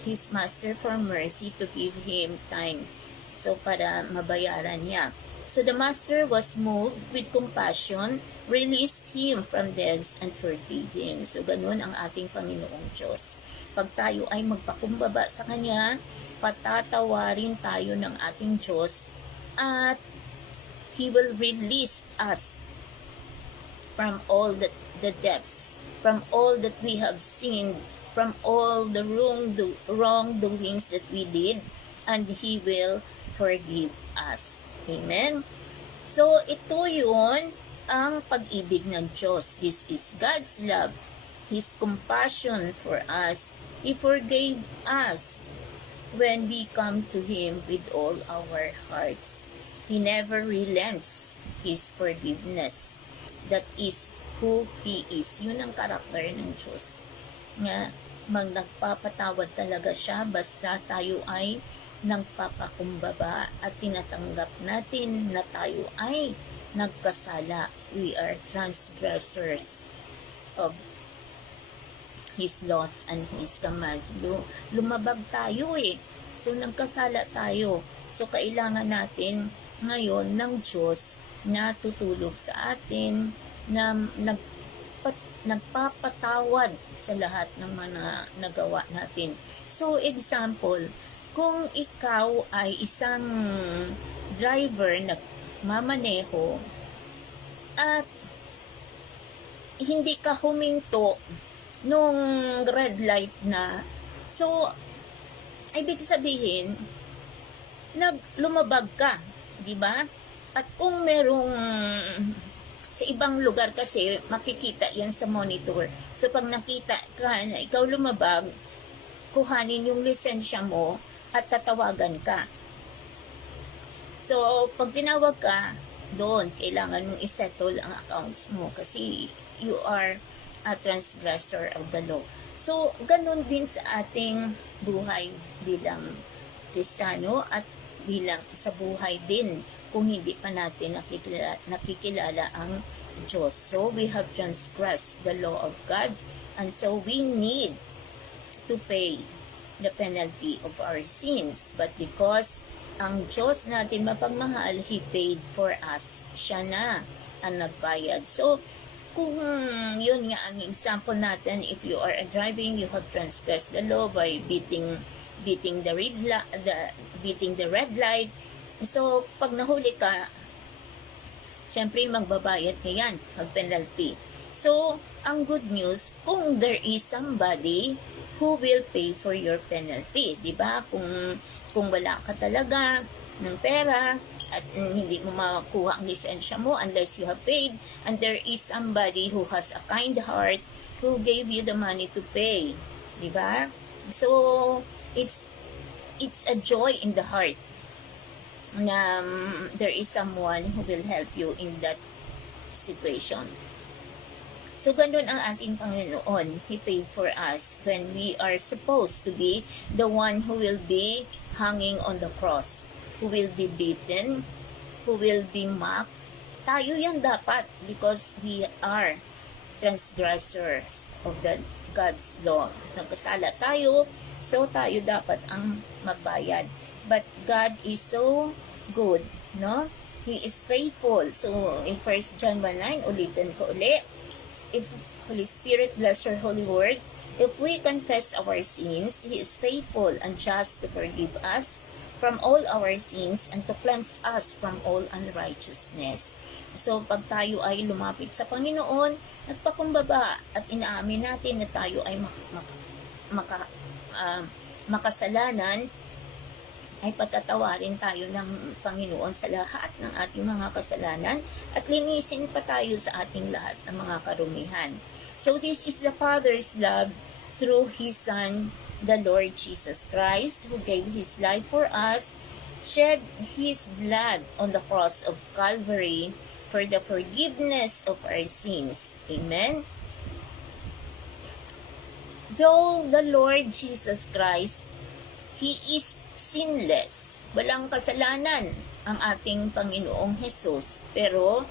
his master for mercy to give him time. So, para mabayaran niya. So, the master was moved with compassion, released him from debts, and forgave him. So, ganun ang ating Panginoong Diyos. Pag tayo ay magpakumbaba sa Kanya, patatawarin tayo ng ating Diyos, at He will release us from all the debts, from all that we have sinned, from all the wrongdoings that we did, and He will forgive us. Amen? So, ito yun ang pag-ibig ng Diyos. This is God's love, His compassion for us. He forgave us when we come to Him with all our hearts. He never relents His forgiveness. That is who He is. Yun ang karakter ng Diyos. Nga, nagpapatawad talaga siya basta tayo ay nagpapakumbaba at tinatanggap natin na tayo ay nagkasala. We are transgressors of His laws and His commands. Lumabag tayo eh. So, nagkasala tayo. So, kailangan natin ngayon ng Diyos na tutulog sa atin, na nagpapatawad sa lahat ng mga nagawa natin. So, example, kung ikaw ay isang driver na mamaneho at hindi ka huminto nung red light na, so, ibig sabihin, lumabag ka, di ba? At kung merong sa ibang lugar kasi makikita yan sa monitor. So pag nakita ka na ikaw lumabag, kuhanin yung lisensya mo at tatawagan ka. So pag tinawag ka, doon kailangan mong isettle ang accounts mo kasi you are a transgressor of the law. So ganun din sa ating buhay bilang Kristiyano at bilang sa buhay din kung hindi pa natin nakikilala ang Diyos. So, we have transgressed the law of God, and so we need to pay the penalty of our sins. But because ang Diyos natin mapagmahal, He paid for us. Siya na ang nagbayad. So, kung yun nga ang example natin, if you are driving, you have transgressed the law by beating the red light. So, pag nahuli ka, syempre magbabayad ka yan, mag-penalty. So, ang good news, kung there is somebody who will pay for your penalty, di ba? Kung wala ka talaga ng pera at hindi mo makuha ang lisensya mo unless you have paid, and there is somebody who has a kind heart who gave you the money to pay, di ba? So, it's a joy in the heart na there is someone who will help you in that situation. So, ganun ang ating Panginoon. He paid for us when we are supposed to be the one who will be hanging on the cross, who will be beaten, who will be mocked. Tayo yan dapat because we are transgressors of God's law. Nagkasala tayo, so tayo dapat ang magbayad. But God is so good, no? He is faithful. So, in 1 John 1:9, ulitin ko ulit. If Holy Spirit bless your holy word, if we confess our sins, He is faithful and just to forgive us from all our sins and to cleanse us from all unrighteousness. So, pag tayo ay lumapit sa Panginoon, nagpakumbaba at inaamin natin na tayo ay makasalanan, ay patatawarin tayo ng Panginoon sa lahat ng ating mga kasalanan at linisin pa tayo sa ating lahat ng mga karumihan. So this is the Father's love through His Son, the Lord Jesus Christ, who gave His life for us, shed His blood on the cross of Calvary for the forgiveness of our sins. Amen? Though the Lord Jesus Christ, He is sinless. Walang kasalanan ang ating Panginoong Jesus. Pero,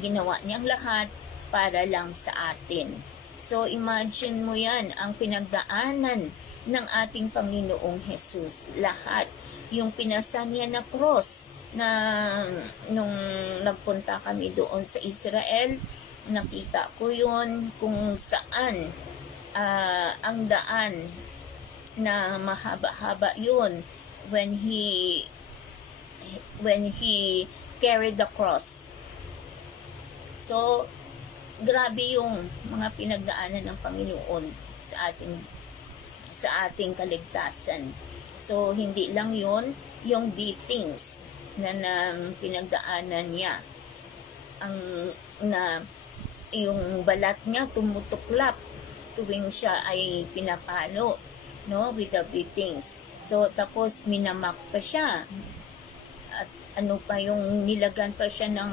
ginawa niyang lahat para lang sa atin. So, imagine mo yan, ang pinagdaanan ng ating Panginoong Jesus. Lahat. Yung pinasa niya na cross na nung nagpunta kami doon sa Israel, nakita ko yun kung saan ang daan na mahaba-haba yun when he carried the cross. So, grabe yung mga pinagdaanan ng Panginoon sa ating kaligtasan. So, hindi lang yun, yung beatings na pinagdaanan niya. Yung balat niya tumutuklap tuwing siya ay pinapalo, no, with the beatings. So, tapos minamak pa siya. At ano pa yung nilagan pa siya ng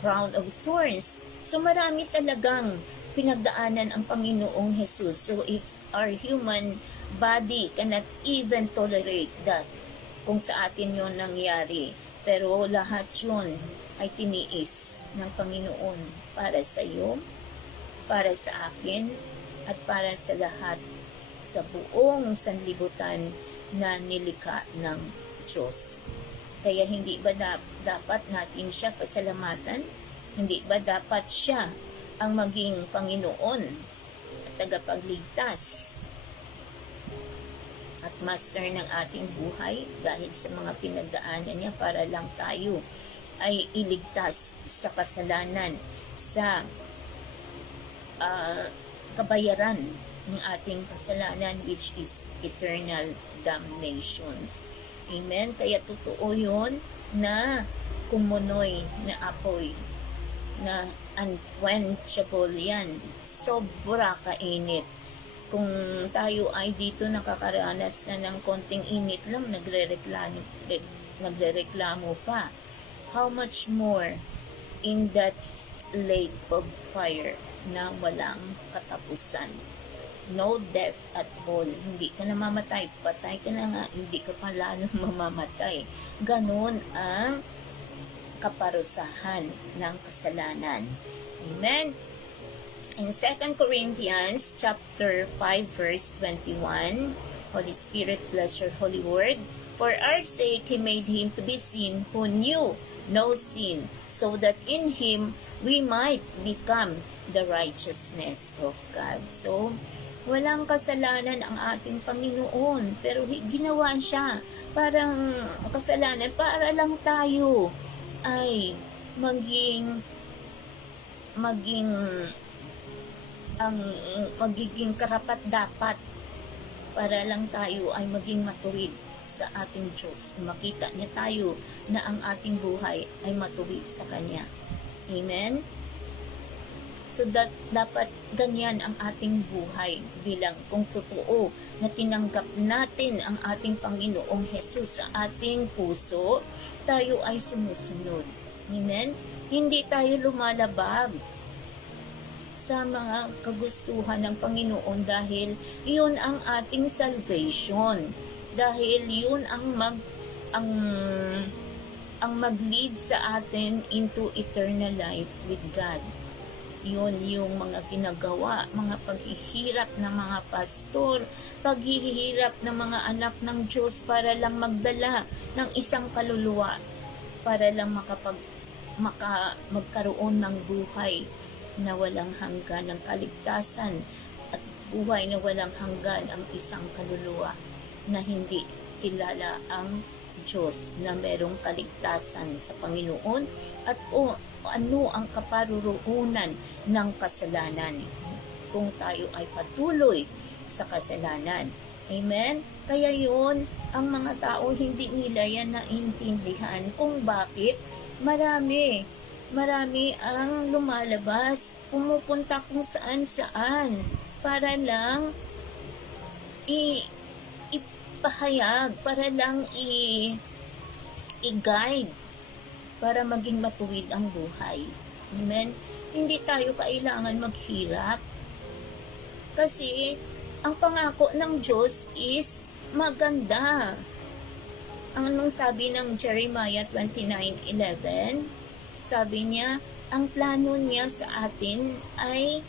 crown of thorns. So, marami talagang pinagdaanan ang Panginoong Jesus. So, if our human body cannot even tolerate that kung sa atin yon nangyari. Pero lahat yun ay tiniis ng Panginoon para sa iyo, para sa akin, at para sa lahat sa buong sanlibutan na nilikha ng Diyos. Kaya hindi ba dapat natin siya pasalamatan? Hindi ba dapat siya ang maging Panginoon at tagapagligtas at master ng ating buhay dahil sa mga pinagdaanan niya para lang tayo ay iligtas sa kasalanan, sa kabayaran ng ating kasalanan, which is eternal damnation. Amen? Kaya totoo yun na kumunoy na apoy, na unquenchable yan. Sobra kainit. Kung tayo ay dito nakakaranas na ng konting init lang, nagrereklamo pa. How much more in that lake of fire na walang katapusan? No death at all. Hindi ka na mamatay. Patay ka na nga, hindi ka pa lalo mamamatay. Ganon ang kaparusahan ng kasalanan. Amen? In 2 Corinthians chapter 5 verse 21, Holy Spirit, bless your holy word. For our sake, He made Him to be sin who knew no sin, so that in Him we might become the righteousness of God. So, walang kasalanan ang ating Panginoon, pero ginawa siya parang kasalanan para lang tayo ay magiging karapat-dapat, para lang tayo ay maging matuwid sa ating Diyos. Makita niya tayo na ang ating buhay ay matuwid sa Kanya. Amen? So dapat ganyan ang ating buhay, bilang kung totoo na tinanggap natin ang ating Panginoong Hesus sa ating puso, tayo ay sumusunod. Amen? Hindi tayo lumalabag sa mga kagustuhan ng Panginoon dahil iyon ang ating salvation. Dahil yun ang mag-lead sa atin into eternal life with God. Yun yung mga ginagawa, mga paghihirap ng mga pastor, paghihirap ng mga anak ng Diyos para lang magdala ng isang kaluluwa, para lang magkaroon ng buhay na walang hanggan, ng kaligtasan at buhay na walang hanggan ang isang kaluluwa na hindi kilala ang Diyos, na merong kaligtasan sa Panginoon at ano ang kaparuroonan ng kasalanan kung tayo ay patuloy sa kasalanan. Amen? Kaya yun, ang mga tao hindi nila yan naintindihan kung bakit marami ang lumalabas, pumupunta kung saan para lang ipahayag, para lang i-guide, para maging matuwid ang buhay. Amen? Hindi tayo kailangan maghirap. Kasi, ang pangako ng Diyos is maganda. Anong sabi ng Jeremiah 29:11? Sabi niya, ang plano niya sa atin ay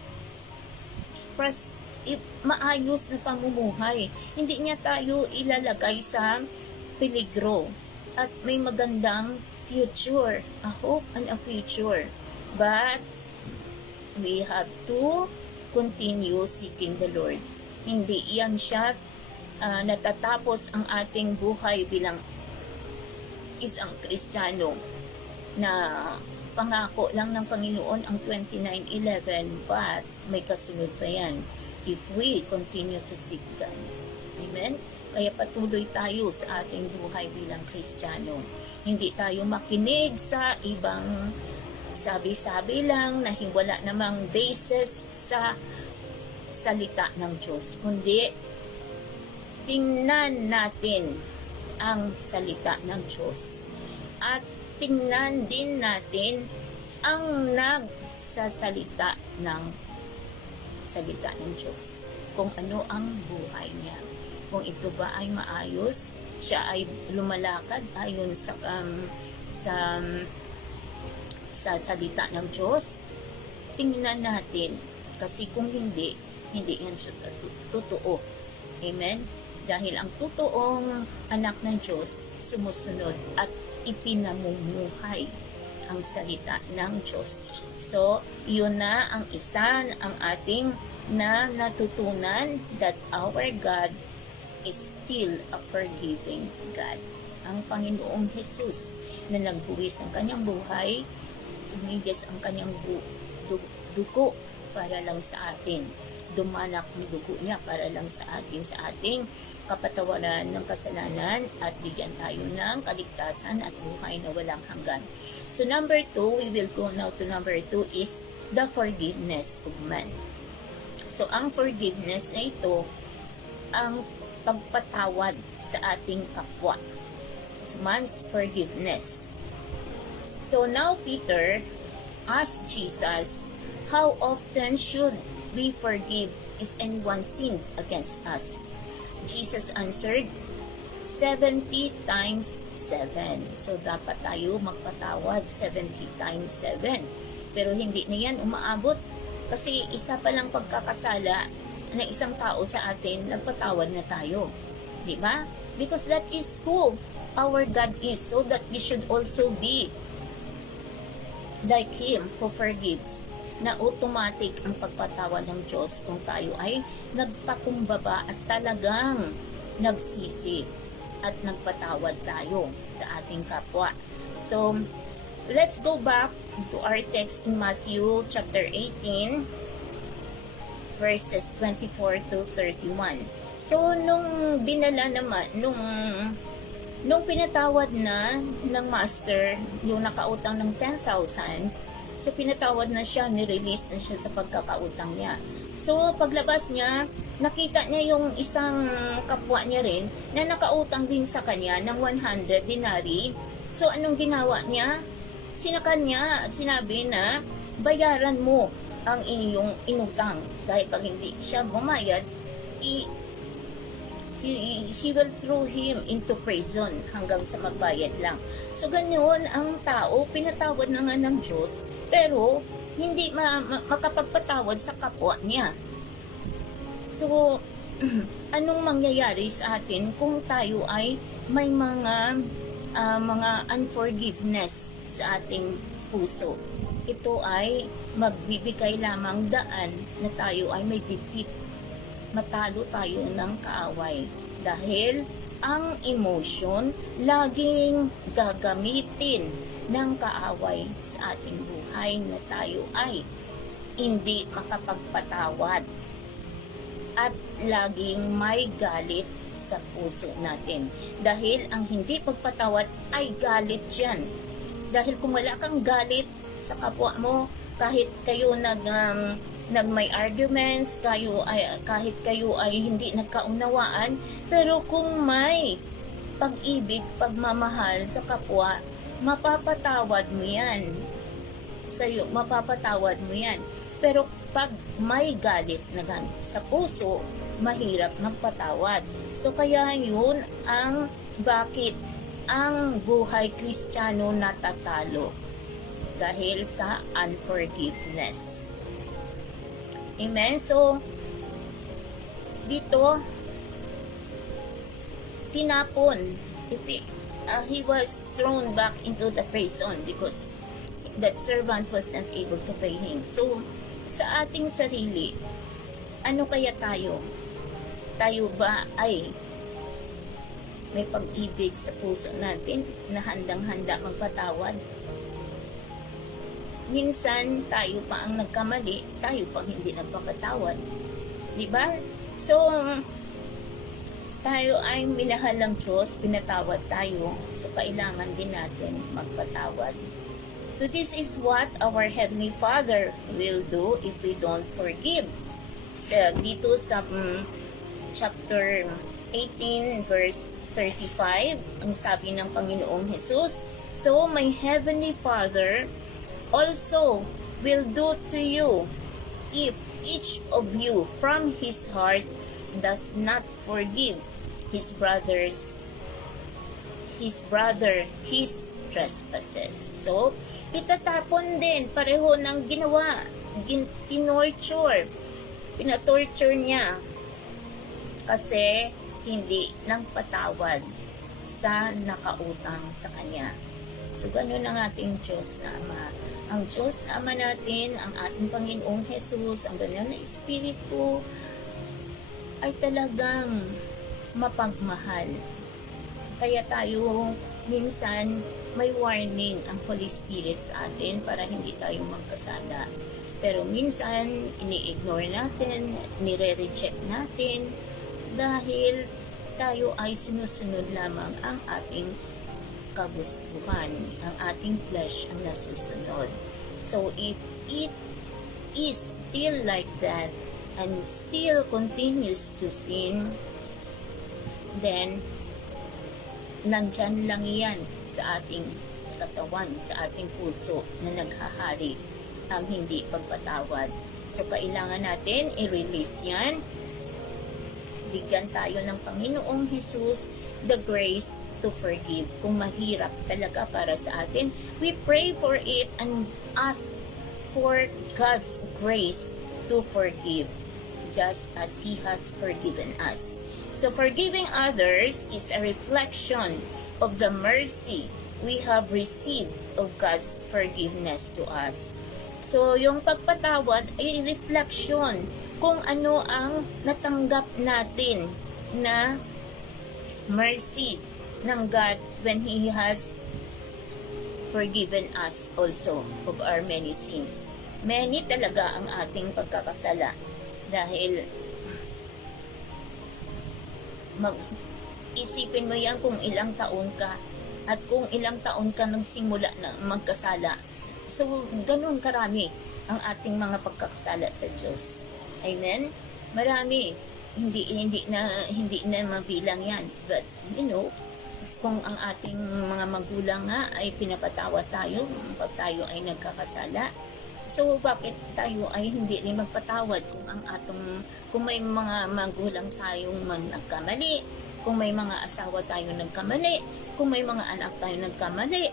maayos na pamumuhay. Hindi niya tayo ilalagay sa peligro. At may magandang future, a hope and a future. But we have to continue seeking the Lord. Hindi yan siya natatapos ang ating buhay bilang isang Kristiyano na pangako lang ng Panginoon ang 29:11, but may kasunod pa yan if we continue to seek God. Amen? Kaya patuloy tayo sa ating buhay bilang Kristiyano. Hindi tayo makinig sa ibang sabi-sabi lang na wala namang basis sa salita ng Diyos, kundi tingnan natin ang salita ng Diyos at tingnan din natin ang nagsasalita ng salita ng Diyos, kung ano ang buhay niya. kung ito ba ay maayos, siya ay lumalakad ayon sa salita ng Diyos. Tingnan natin, kasi kung hindi yan siya totoo. Amen? Dahil ang totoong anak ng Diyos sumusunod at ipinamumuhay ang salita ng Diyos. So, yun na ang isa ang ating na natutunan, that our God is still a forgiving God. Ang Panginoong Jesus na nagbuwis ang kanyang buhay, tumigis ang kanyang dugo para lang sa atin. Dumanak ang dugo niya para lang sa atin, sa ating kapatawaran ng kasalanan, at bigyan tayo ng kaligtasan at buhay na walang hanggan. So number 2, we will go now to number 2 is the forgiveness of man. So ang forgiveness na ito, ang pagpatawad sa ating kapwa. So man's forgiveness. So now Peter asked Jesus, how often should we forgive if anyone sinned against us? Jesus answered, 70 times 7. So, dapat tayo magpatawad 70 times 7. Pero hindi na yan umaabot. Kasi isa pa lang pagkakasala ng isang tao sa atin, nagpatawad na tayo. Diba? Because that is who our God is. So that we should also be like Him who forgives, na automatic ang pagpatawad ng Diyos kung tayo ay nagpakumbaba at talagang nagsisi at nagpatawad tayo sa ating kapwa. So, let's go back to our text in Matthew chapter 18 verses 24 to 31. So, nung dinala naman, nung pinatawad na ng master yung nakautang ng 10,000, so pinatawad na siya, nirelease na siya sa pagkakautang niya. So paglabas niya, nakita niya yung isang kapwa niya rin na nakautang din sa kanya ng 100 dinari. So anong ginawa niya? Sinakan niya at sinabi na bayaran mo ang inyong inutang. Dahil pag hindi siya bumayad, he will throw him into prison hanggang sa magbayad lang. So, ganoon ang tao, pinatawad na nga ng Diyos, pero hindi makapagpatawad sa kapwa niya. So, anong mangyayari sa atin kung tayo ay may mga unforgiveness sa ating puso? Ito ay magbibigay lamang daan na tayo ay may defeat, matalo tayo ng kaaway, dahil ang emotion laging gagamitin ng kaaway sa ating buhay, na tayo ay hindi makapagpatawad at laging may galit sa puso natin, dahil ang hindi pagpatawad ay galit yan. Dahil kung wala kang galit sa kapwa mo, kahit kayo may arguments, kahit kayo ay hindi nagkaunawaan, pero kung may pag-ibig, pagmamahal sa kapwa, mapapatawad mo yan. Mapapatawad mo yan. Pero pag may galit na sa puso, mahirap magpatawad. So kaya yun ang bakit ang buhay Kristiyano natatalo, dahil sa unforgiveness. Amen? So, dito, tinapon. He was thrown back into the prison because that servant was not able to pay him. So, sa ating sarili, ano kaya tayo? Tayo ba ay may pag-ibig sa puso natin na handang-handa magpatawad? Minsan, tayo pa ang nagkamali, tayo pa hindi nagpapatawad. Diba? So, tayo ay minahal ng Diyos, pinatawad tayo, so kailangan din natin magpatawad. So, this is what our Heavenly Father will do if we don't forgive. So, dito sa chapter 18, verse 35, ang sabi ng Panginoong Jesus, so my Heavenly Father also will do to you if each of you from his heart does not forgive his his trespasses. So, itatapon din pareho ng ginawa, tinorture, pinatorture niya kasi hindi nang patawad sa nakautang sa kanya. So, ganun ang ating Diyos na Ama. Ang Diyos na Ama natin, ang ating Panginoong Jesus, ang Banal na Espiritu, ay talagang mapagmahal. Kaya tayo, minsan, may warning ang Holy Spirit sa atin para hindi tayo magkasala. Pero minsan, ini-ignore natin, nire-reject natin, dahil tayo ay sinusunod lamang ang ating kagustuhan, ang ating flesh ang nasusunod. So, if it is still like that, and still continues to sin, then, nandyan lang yan sa ating katawan, sa ating puso na naghahari ang hindi pagpatawad. So, kailangan natin i-release yan. Bigyan tayo ng Panginoong Jesus the grace to forgive. Kung mahirap talaga para sa atin, we pray for it and ask for God's grace to forgive, just as He has forgiven us. So, forgiving others is a reflection of the mercy we have received of God's forgiveness to us. So, yung pagpatawad ay reflection kung ano ang natanggap natin na mercy ng God when He has forgiven us also of our many sins. Many talaga ang ating pagkakasala dahil isipin mo yan kung ilang taon ka at kung ilang taon ka nagsimula na magkasala. So, ganun karami ang ating mga pagkakasala sa Diyos. Amen? Marami. Hindi na mabilang yan. But, kung ang ating mga magulang nga ay pinapatawa tayo pag tayo ay nagkakasala, so bakit tayo ay hindi rin magpatawad kung may mga magulang tayong nagkamali, kung may mga asawa tayong nagkamali, kung may mga anak tayong nagkamali,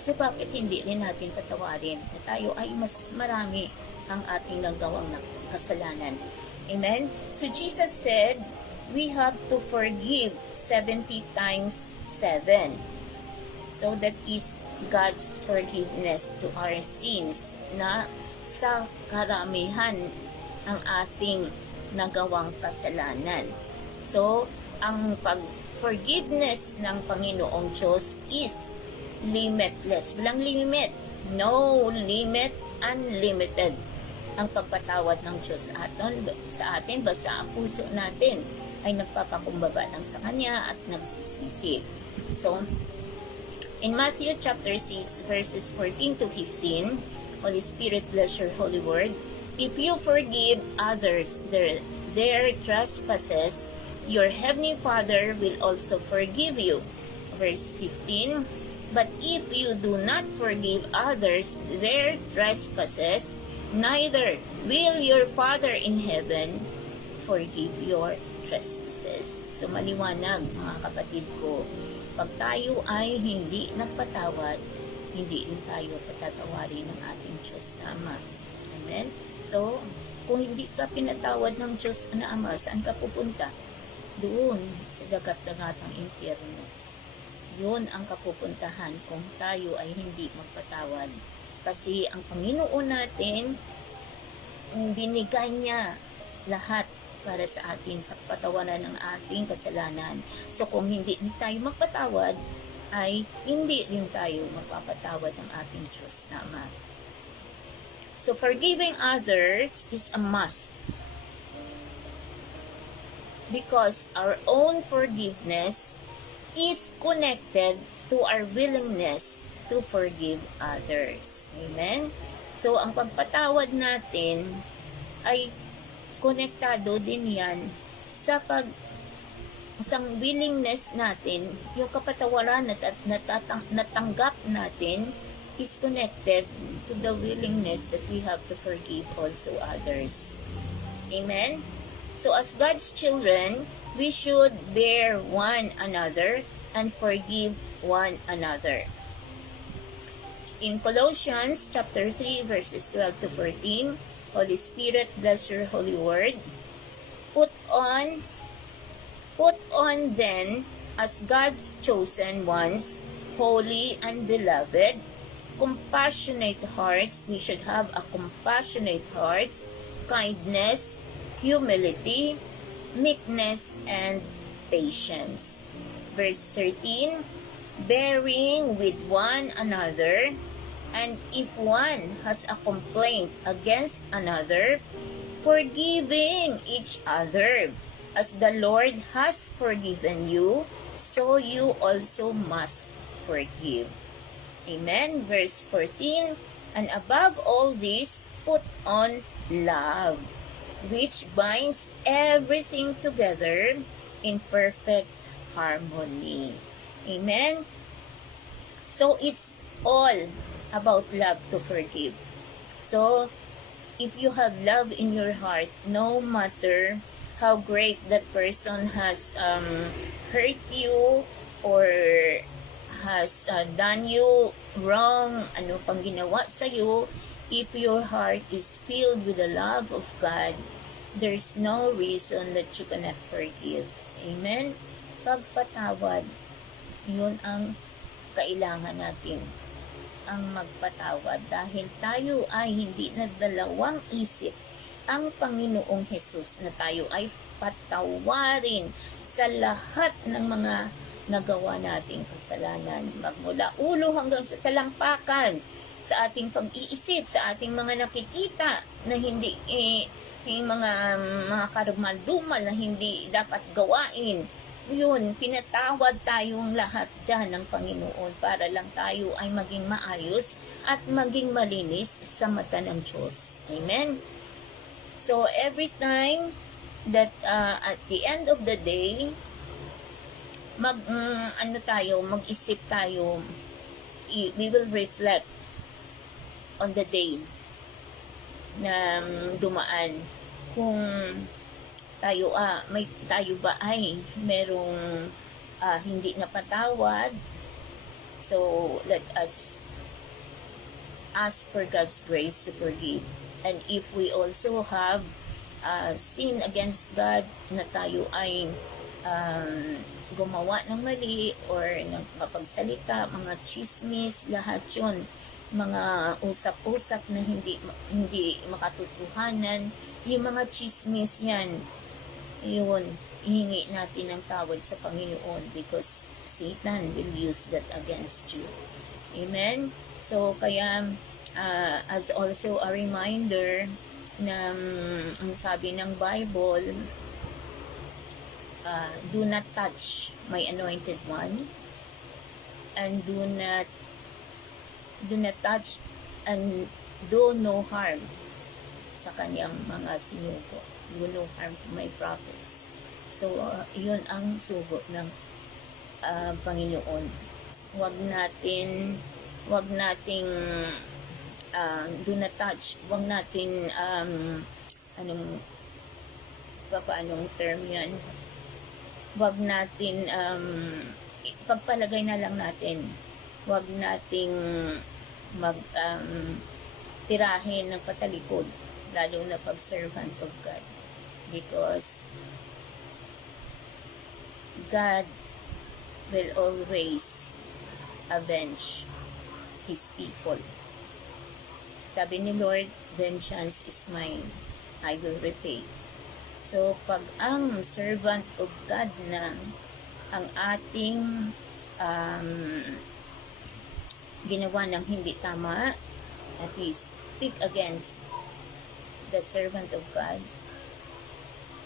so bakit hindi rin natin patawarin na tayo ay mas marami ang ating nagawang kasalanan. Amen? So Jesus said, we have to forgive 70 times 7. So that is God's forgiveness to our sins na sa karamihan ang ating nagawang kasalanan. So, ang forgiveness ng Panginoong Diyos is limitless. Walang limit. No limit, unlimited. Ang pagpatawad ng Diyos sa atin, basta ang puso natin ay nagpapakumbaba lang sa Kanya at nagsisisi. So, in Matthew chapter 6, verses 14 to 15, Holy Spirit, bless your holy word. If you forgive others their trespasses, your heavenly Father will also forgive you. Verse 15, but if you do not forgive others their trespasses, neither will your Father in heaven forgive your trespasses. So maliwanag mga kapatid ko, pag tayo ay hindi nagpatawad, hindi rin tayo patatawarin ng ating Diyos na Ama. Amen? So, kung hindi ka pinatawad ng Diyos na Ama, saan ka pupunta? Doon sa dagat-dagatang impyerno. Yun ang kapupuntahan kung tayo ay hindi magpatawad. Kasi ang Panginoon natin, binigay niya lahat para sa atin sa patawaran ng ating kasalanan. So kung hindi tayo magpatawad, ay hindi rin tayo magpapatawad ng ating Diyos na Ama. So forgiving others is a must. Because our own forgiveness is connected to our willingness to forgive others. Amen? So, ang pagpatawad natin ay konektado din yan sa isang willingness natin, yung kapatawaran na natanggap natin is connected to the willingness that we have to forgive also others. Amen? So, as God's children, we should bear one another and forgive one another. In Colossians chapter 3 verses 12 to 14, Holy Spirit, bless your holy word. Put on then, as God's chosen ones, holy and beloved, compassionate hearts. We should have a compassionate hearts, kindness, humility, meekness, and patience. Verse 13, bearing with one another, and if one has a complaint against another, forgiving each other. As the Lord has forgiven you, so you also must forgive. Amen. Verse 14, and above all this, put on love, which binds everything together in perfect harmony. Amen. So it's all about love to forgive. So if you have love in your heart, no matter how great that person has hurt you or has done you wrong, ano pang ginawa sa'yo, if your heart is filled with the love of God, there's no reason that you cannot forgive. Amen? Pagpatawad, yun ang kailangan natin, ang magpatawad, dahil tayo ay hindi nagdalawang isip ang Panginoong Hesus na tayo ay patawarin sa lahat ng mga nagawa nating kasalanan, magmula ulo hanggang sa talampakan, sa ating pag-iisip, sa ating mga nakikita na hindi yung mga karumaldumal na hindi dapat gawain. Yun, pinatawad tayong lahat dyan ng Panginoon para lang tayo ay maging maayos at maging malinis sa mata ng Diyos. Amen? So, every time that at the end of the day, mag-isip tayo, we will reflect on the day na dumaan, kung tayo ba ay merong hindi napatawad. So let us ask for God's grace to forgive. And if we also have sin against God, na tayo ay gumawa ng mali or napagsalita, mga chismis, lahat yun, mga usap-usap na hindi makatotohanan, yung mga chismis yan, yun, ihingi natin ng tawad sa Panginoon, because Satan will use that against you. Amen? So, kaya, as also a reminder na ang sabi ng Bible, do not touch my anointed one, and do not touch and do no harm sa kanyang mga sinugo. Do no harm to my prophets. So, yun ang sugo ng Panginoon. Wag nating do not touch. Wag natin paanong term yan? Wag natin pagpalagay na lang natin. Wag nating tirahin ng patalikod, lalo na pag servant of God, because God will always avenge His people. Sabi ni Lord, vengeance is mine, I will repay. So, pag ang servant of God na ang ating ginawa ng hindi tama, at least speak against the servant of God,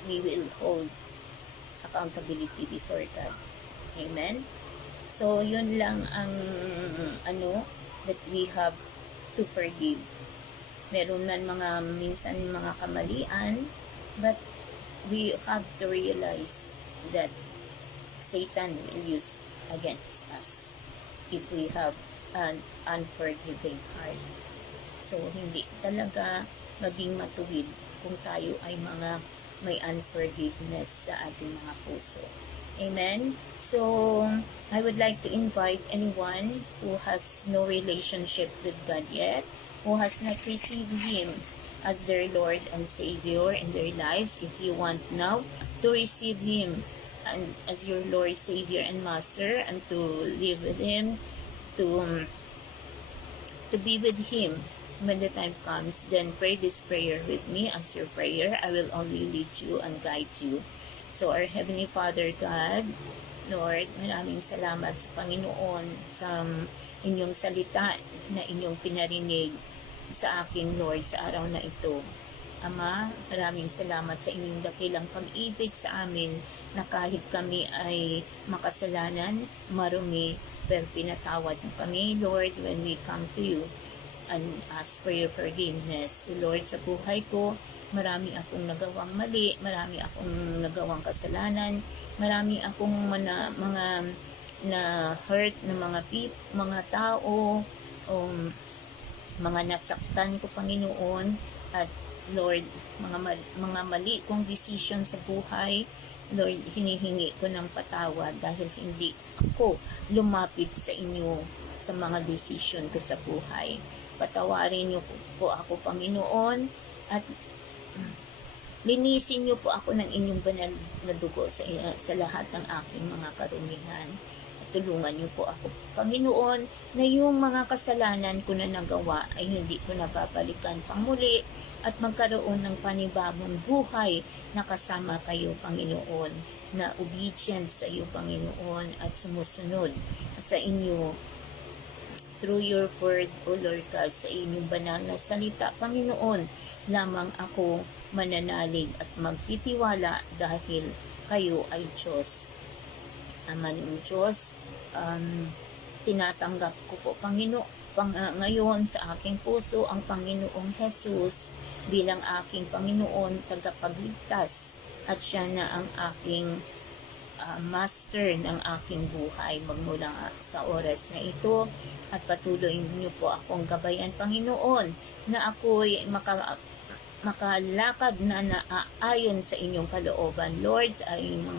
we will hold accountability before God. Amen? So, yun lang ang that we have to forgive. Meron man minsan mga kamalian, but we have to realize that Satan will use against us if we have an unforgiving heart. So, hindi talaga maging matuwid kung tayo ay mga may unforgiveness sa ating mga puso. Amen? So, I would like to invite anyone who has no relationship with God yet, who has not received Him as their Lord and Savior in their lives, if you want now to receive Him and as your Lord, Savior, and Master, and to live with Him, to be with Him when the time comes, then pray this prayer with me as your prayer. I will only lead you and guide you. So, our Heavenly Father God, Lord, maraming salamat sa Panginoon sa inyong salita na inyong pinarinig sa akin, Lord, sa araw na ito. Ama, maraming salamat sa inyong dakilang pag-ibig sa amin na kahit kami ay makasalanan, marumi, pero pinatawad mo kami, Lord, when we come to you and ask for your forgiveness. So, Lord, sa buhay ko, marami akong nagawang mali, marami akong nagawang kasalanan, marami akong mga na hurt ng mga tao, mga nasaktan ko, Panginoon, at Lord, mga mali kong decision sa buhay. Lord, hinihingi ko ng patawad dahil hindi ako lumapit sa inyo sa mga decision ko sa buhay. Patawarin niyo po ako, Panginoon, at linisin niyo po ako ng inyong banal na dugo sa lahat ng aking mga karumihan. At tulungan niyo po ako, Panginoon, na yung mga kasalanan ko na nagawa ay hindi ko nababalikan pang muli at magkaroon ng panibagong buhay na kasama kayo, Panginoon, na obedient sa iyo, Panginoon, at sumusunod sa inyo through your word, O Lord God, sa inyong banal na salita. Panginoon, lamang ako mananalig at magtitiwala dahil kayo ay Diyos. Ama ng Diyos, tinatanggap ko po, ngayon sa aking puso ang Panginoong Jesus bilang aking Panginoon, tagapagligtas, at siya na ang aking master ng aking buhay magmula sa oras na ito, at patuloy niyo po akong gabayan, Panginoon, na ako'y makalakad na naaayon sa inyong kalooban, Lord, sa inyong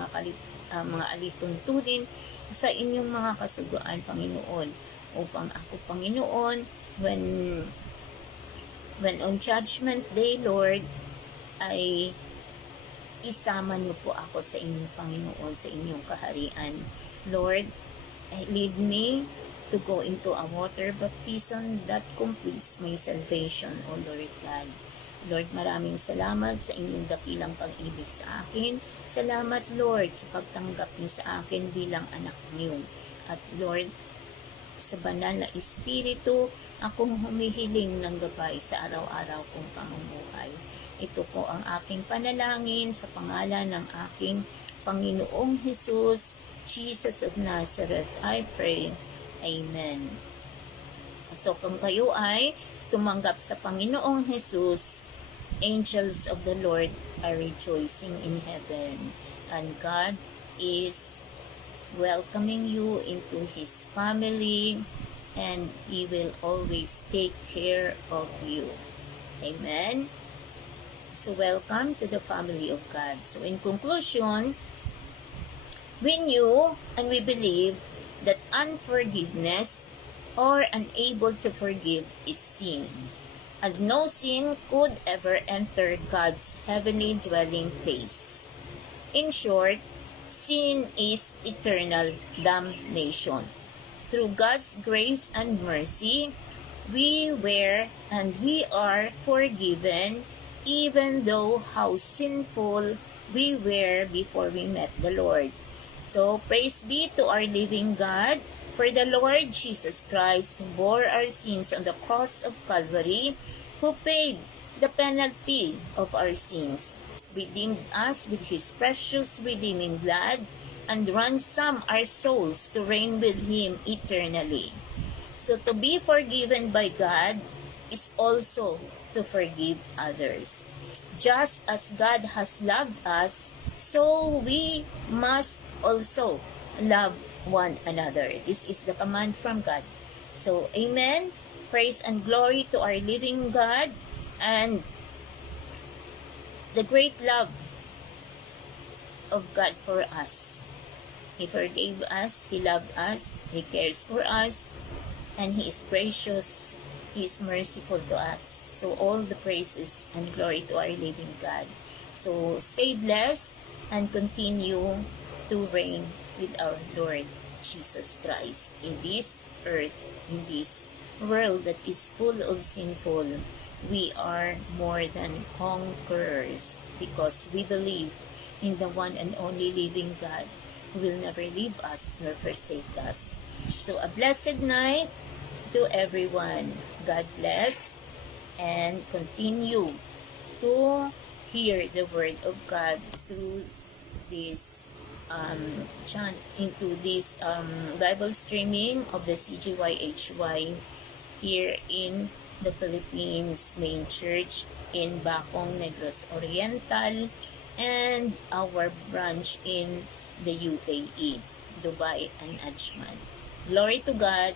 mga alituntunin, sa inyong mga kasuguan, Panginoon, upang ako, Panginoon, when on Judgment Day, Lord, ay isama niyo po ako sa inyong Panginoon, sa inyong kaharian. Lord, lead me to go into a water baptism that completes my salvation, O Lord God. Lord, maraming salamat sa inyong dakilang pag-ibig sa akin. Salamat, Lord, sa pagtanggap niyo sa akin bilang anak niyo. At Lord, sa banal na Espiritu, akong humihiling ng gabay sa araw-araw kong pamumuhay. Ito po ang aking panalangin sa pangalan ng aking Panginoong Jesus, Jesus of Nazareth, I pray. Amen. So, kung kayo ay tumanggap sa Panginoong Jesus, angels of the Lord are rejoicing in heaven, and God is welcoming you into His family, and He will always take care of you. Amen. So, welcome to the family of God. So, in conclusion, we knew and we believe that unforgiveness or unable to forgive is sin, and no sin could ever enter God's heavenly dwelling place. In short, sin is eternal damnation. Through God's grace and mercy, we were and we are forgiven, even though how sinful we were before we met the Lord. So, praise be to our living God, for the Lord Jesus Christ who bore our sins on the cross of Calvary, who paid the penalty of our sins, redeemed us with His precious redeeming blood, and ransom our souls to reign with Him eternally. So, to be forgiven by God is also to forgive others. Just as God has loved us, so we must also love one another. This is the command from God. So, amen. Praise and glory to our living God, and the great love of God for us. He forgave us, He loved us, He cares for us, and He is gracious, He is merciful to us. So all the praises and glory to our living God. So stay blessed and continue to reign with our Lord Jesus Christ in this earth, in this world that is full of sinful. We are more than conquerors because we believe in the one and only living God who will never leave us nor forsake us. So a blessed night to everyone. God bless and continue to hear the word of God through this into this Bible streaming of the CGYHY here in the Philippines main church in Bacong, Negros Oriental, and our branch in the UAE, Dubai and Ajman. Glory to God.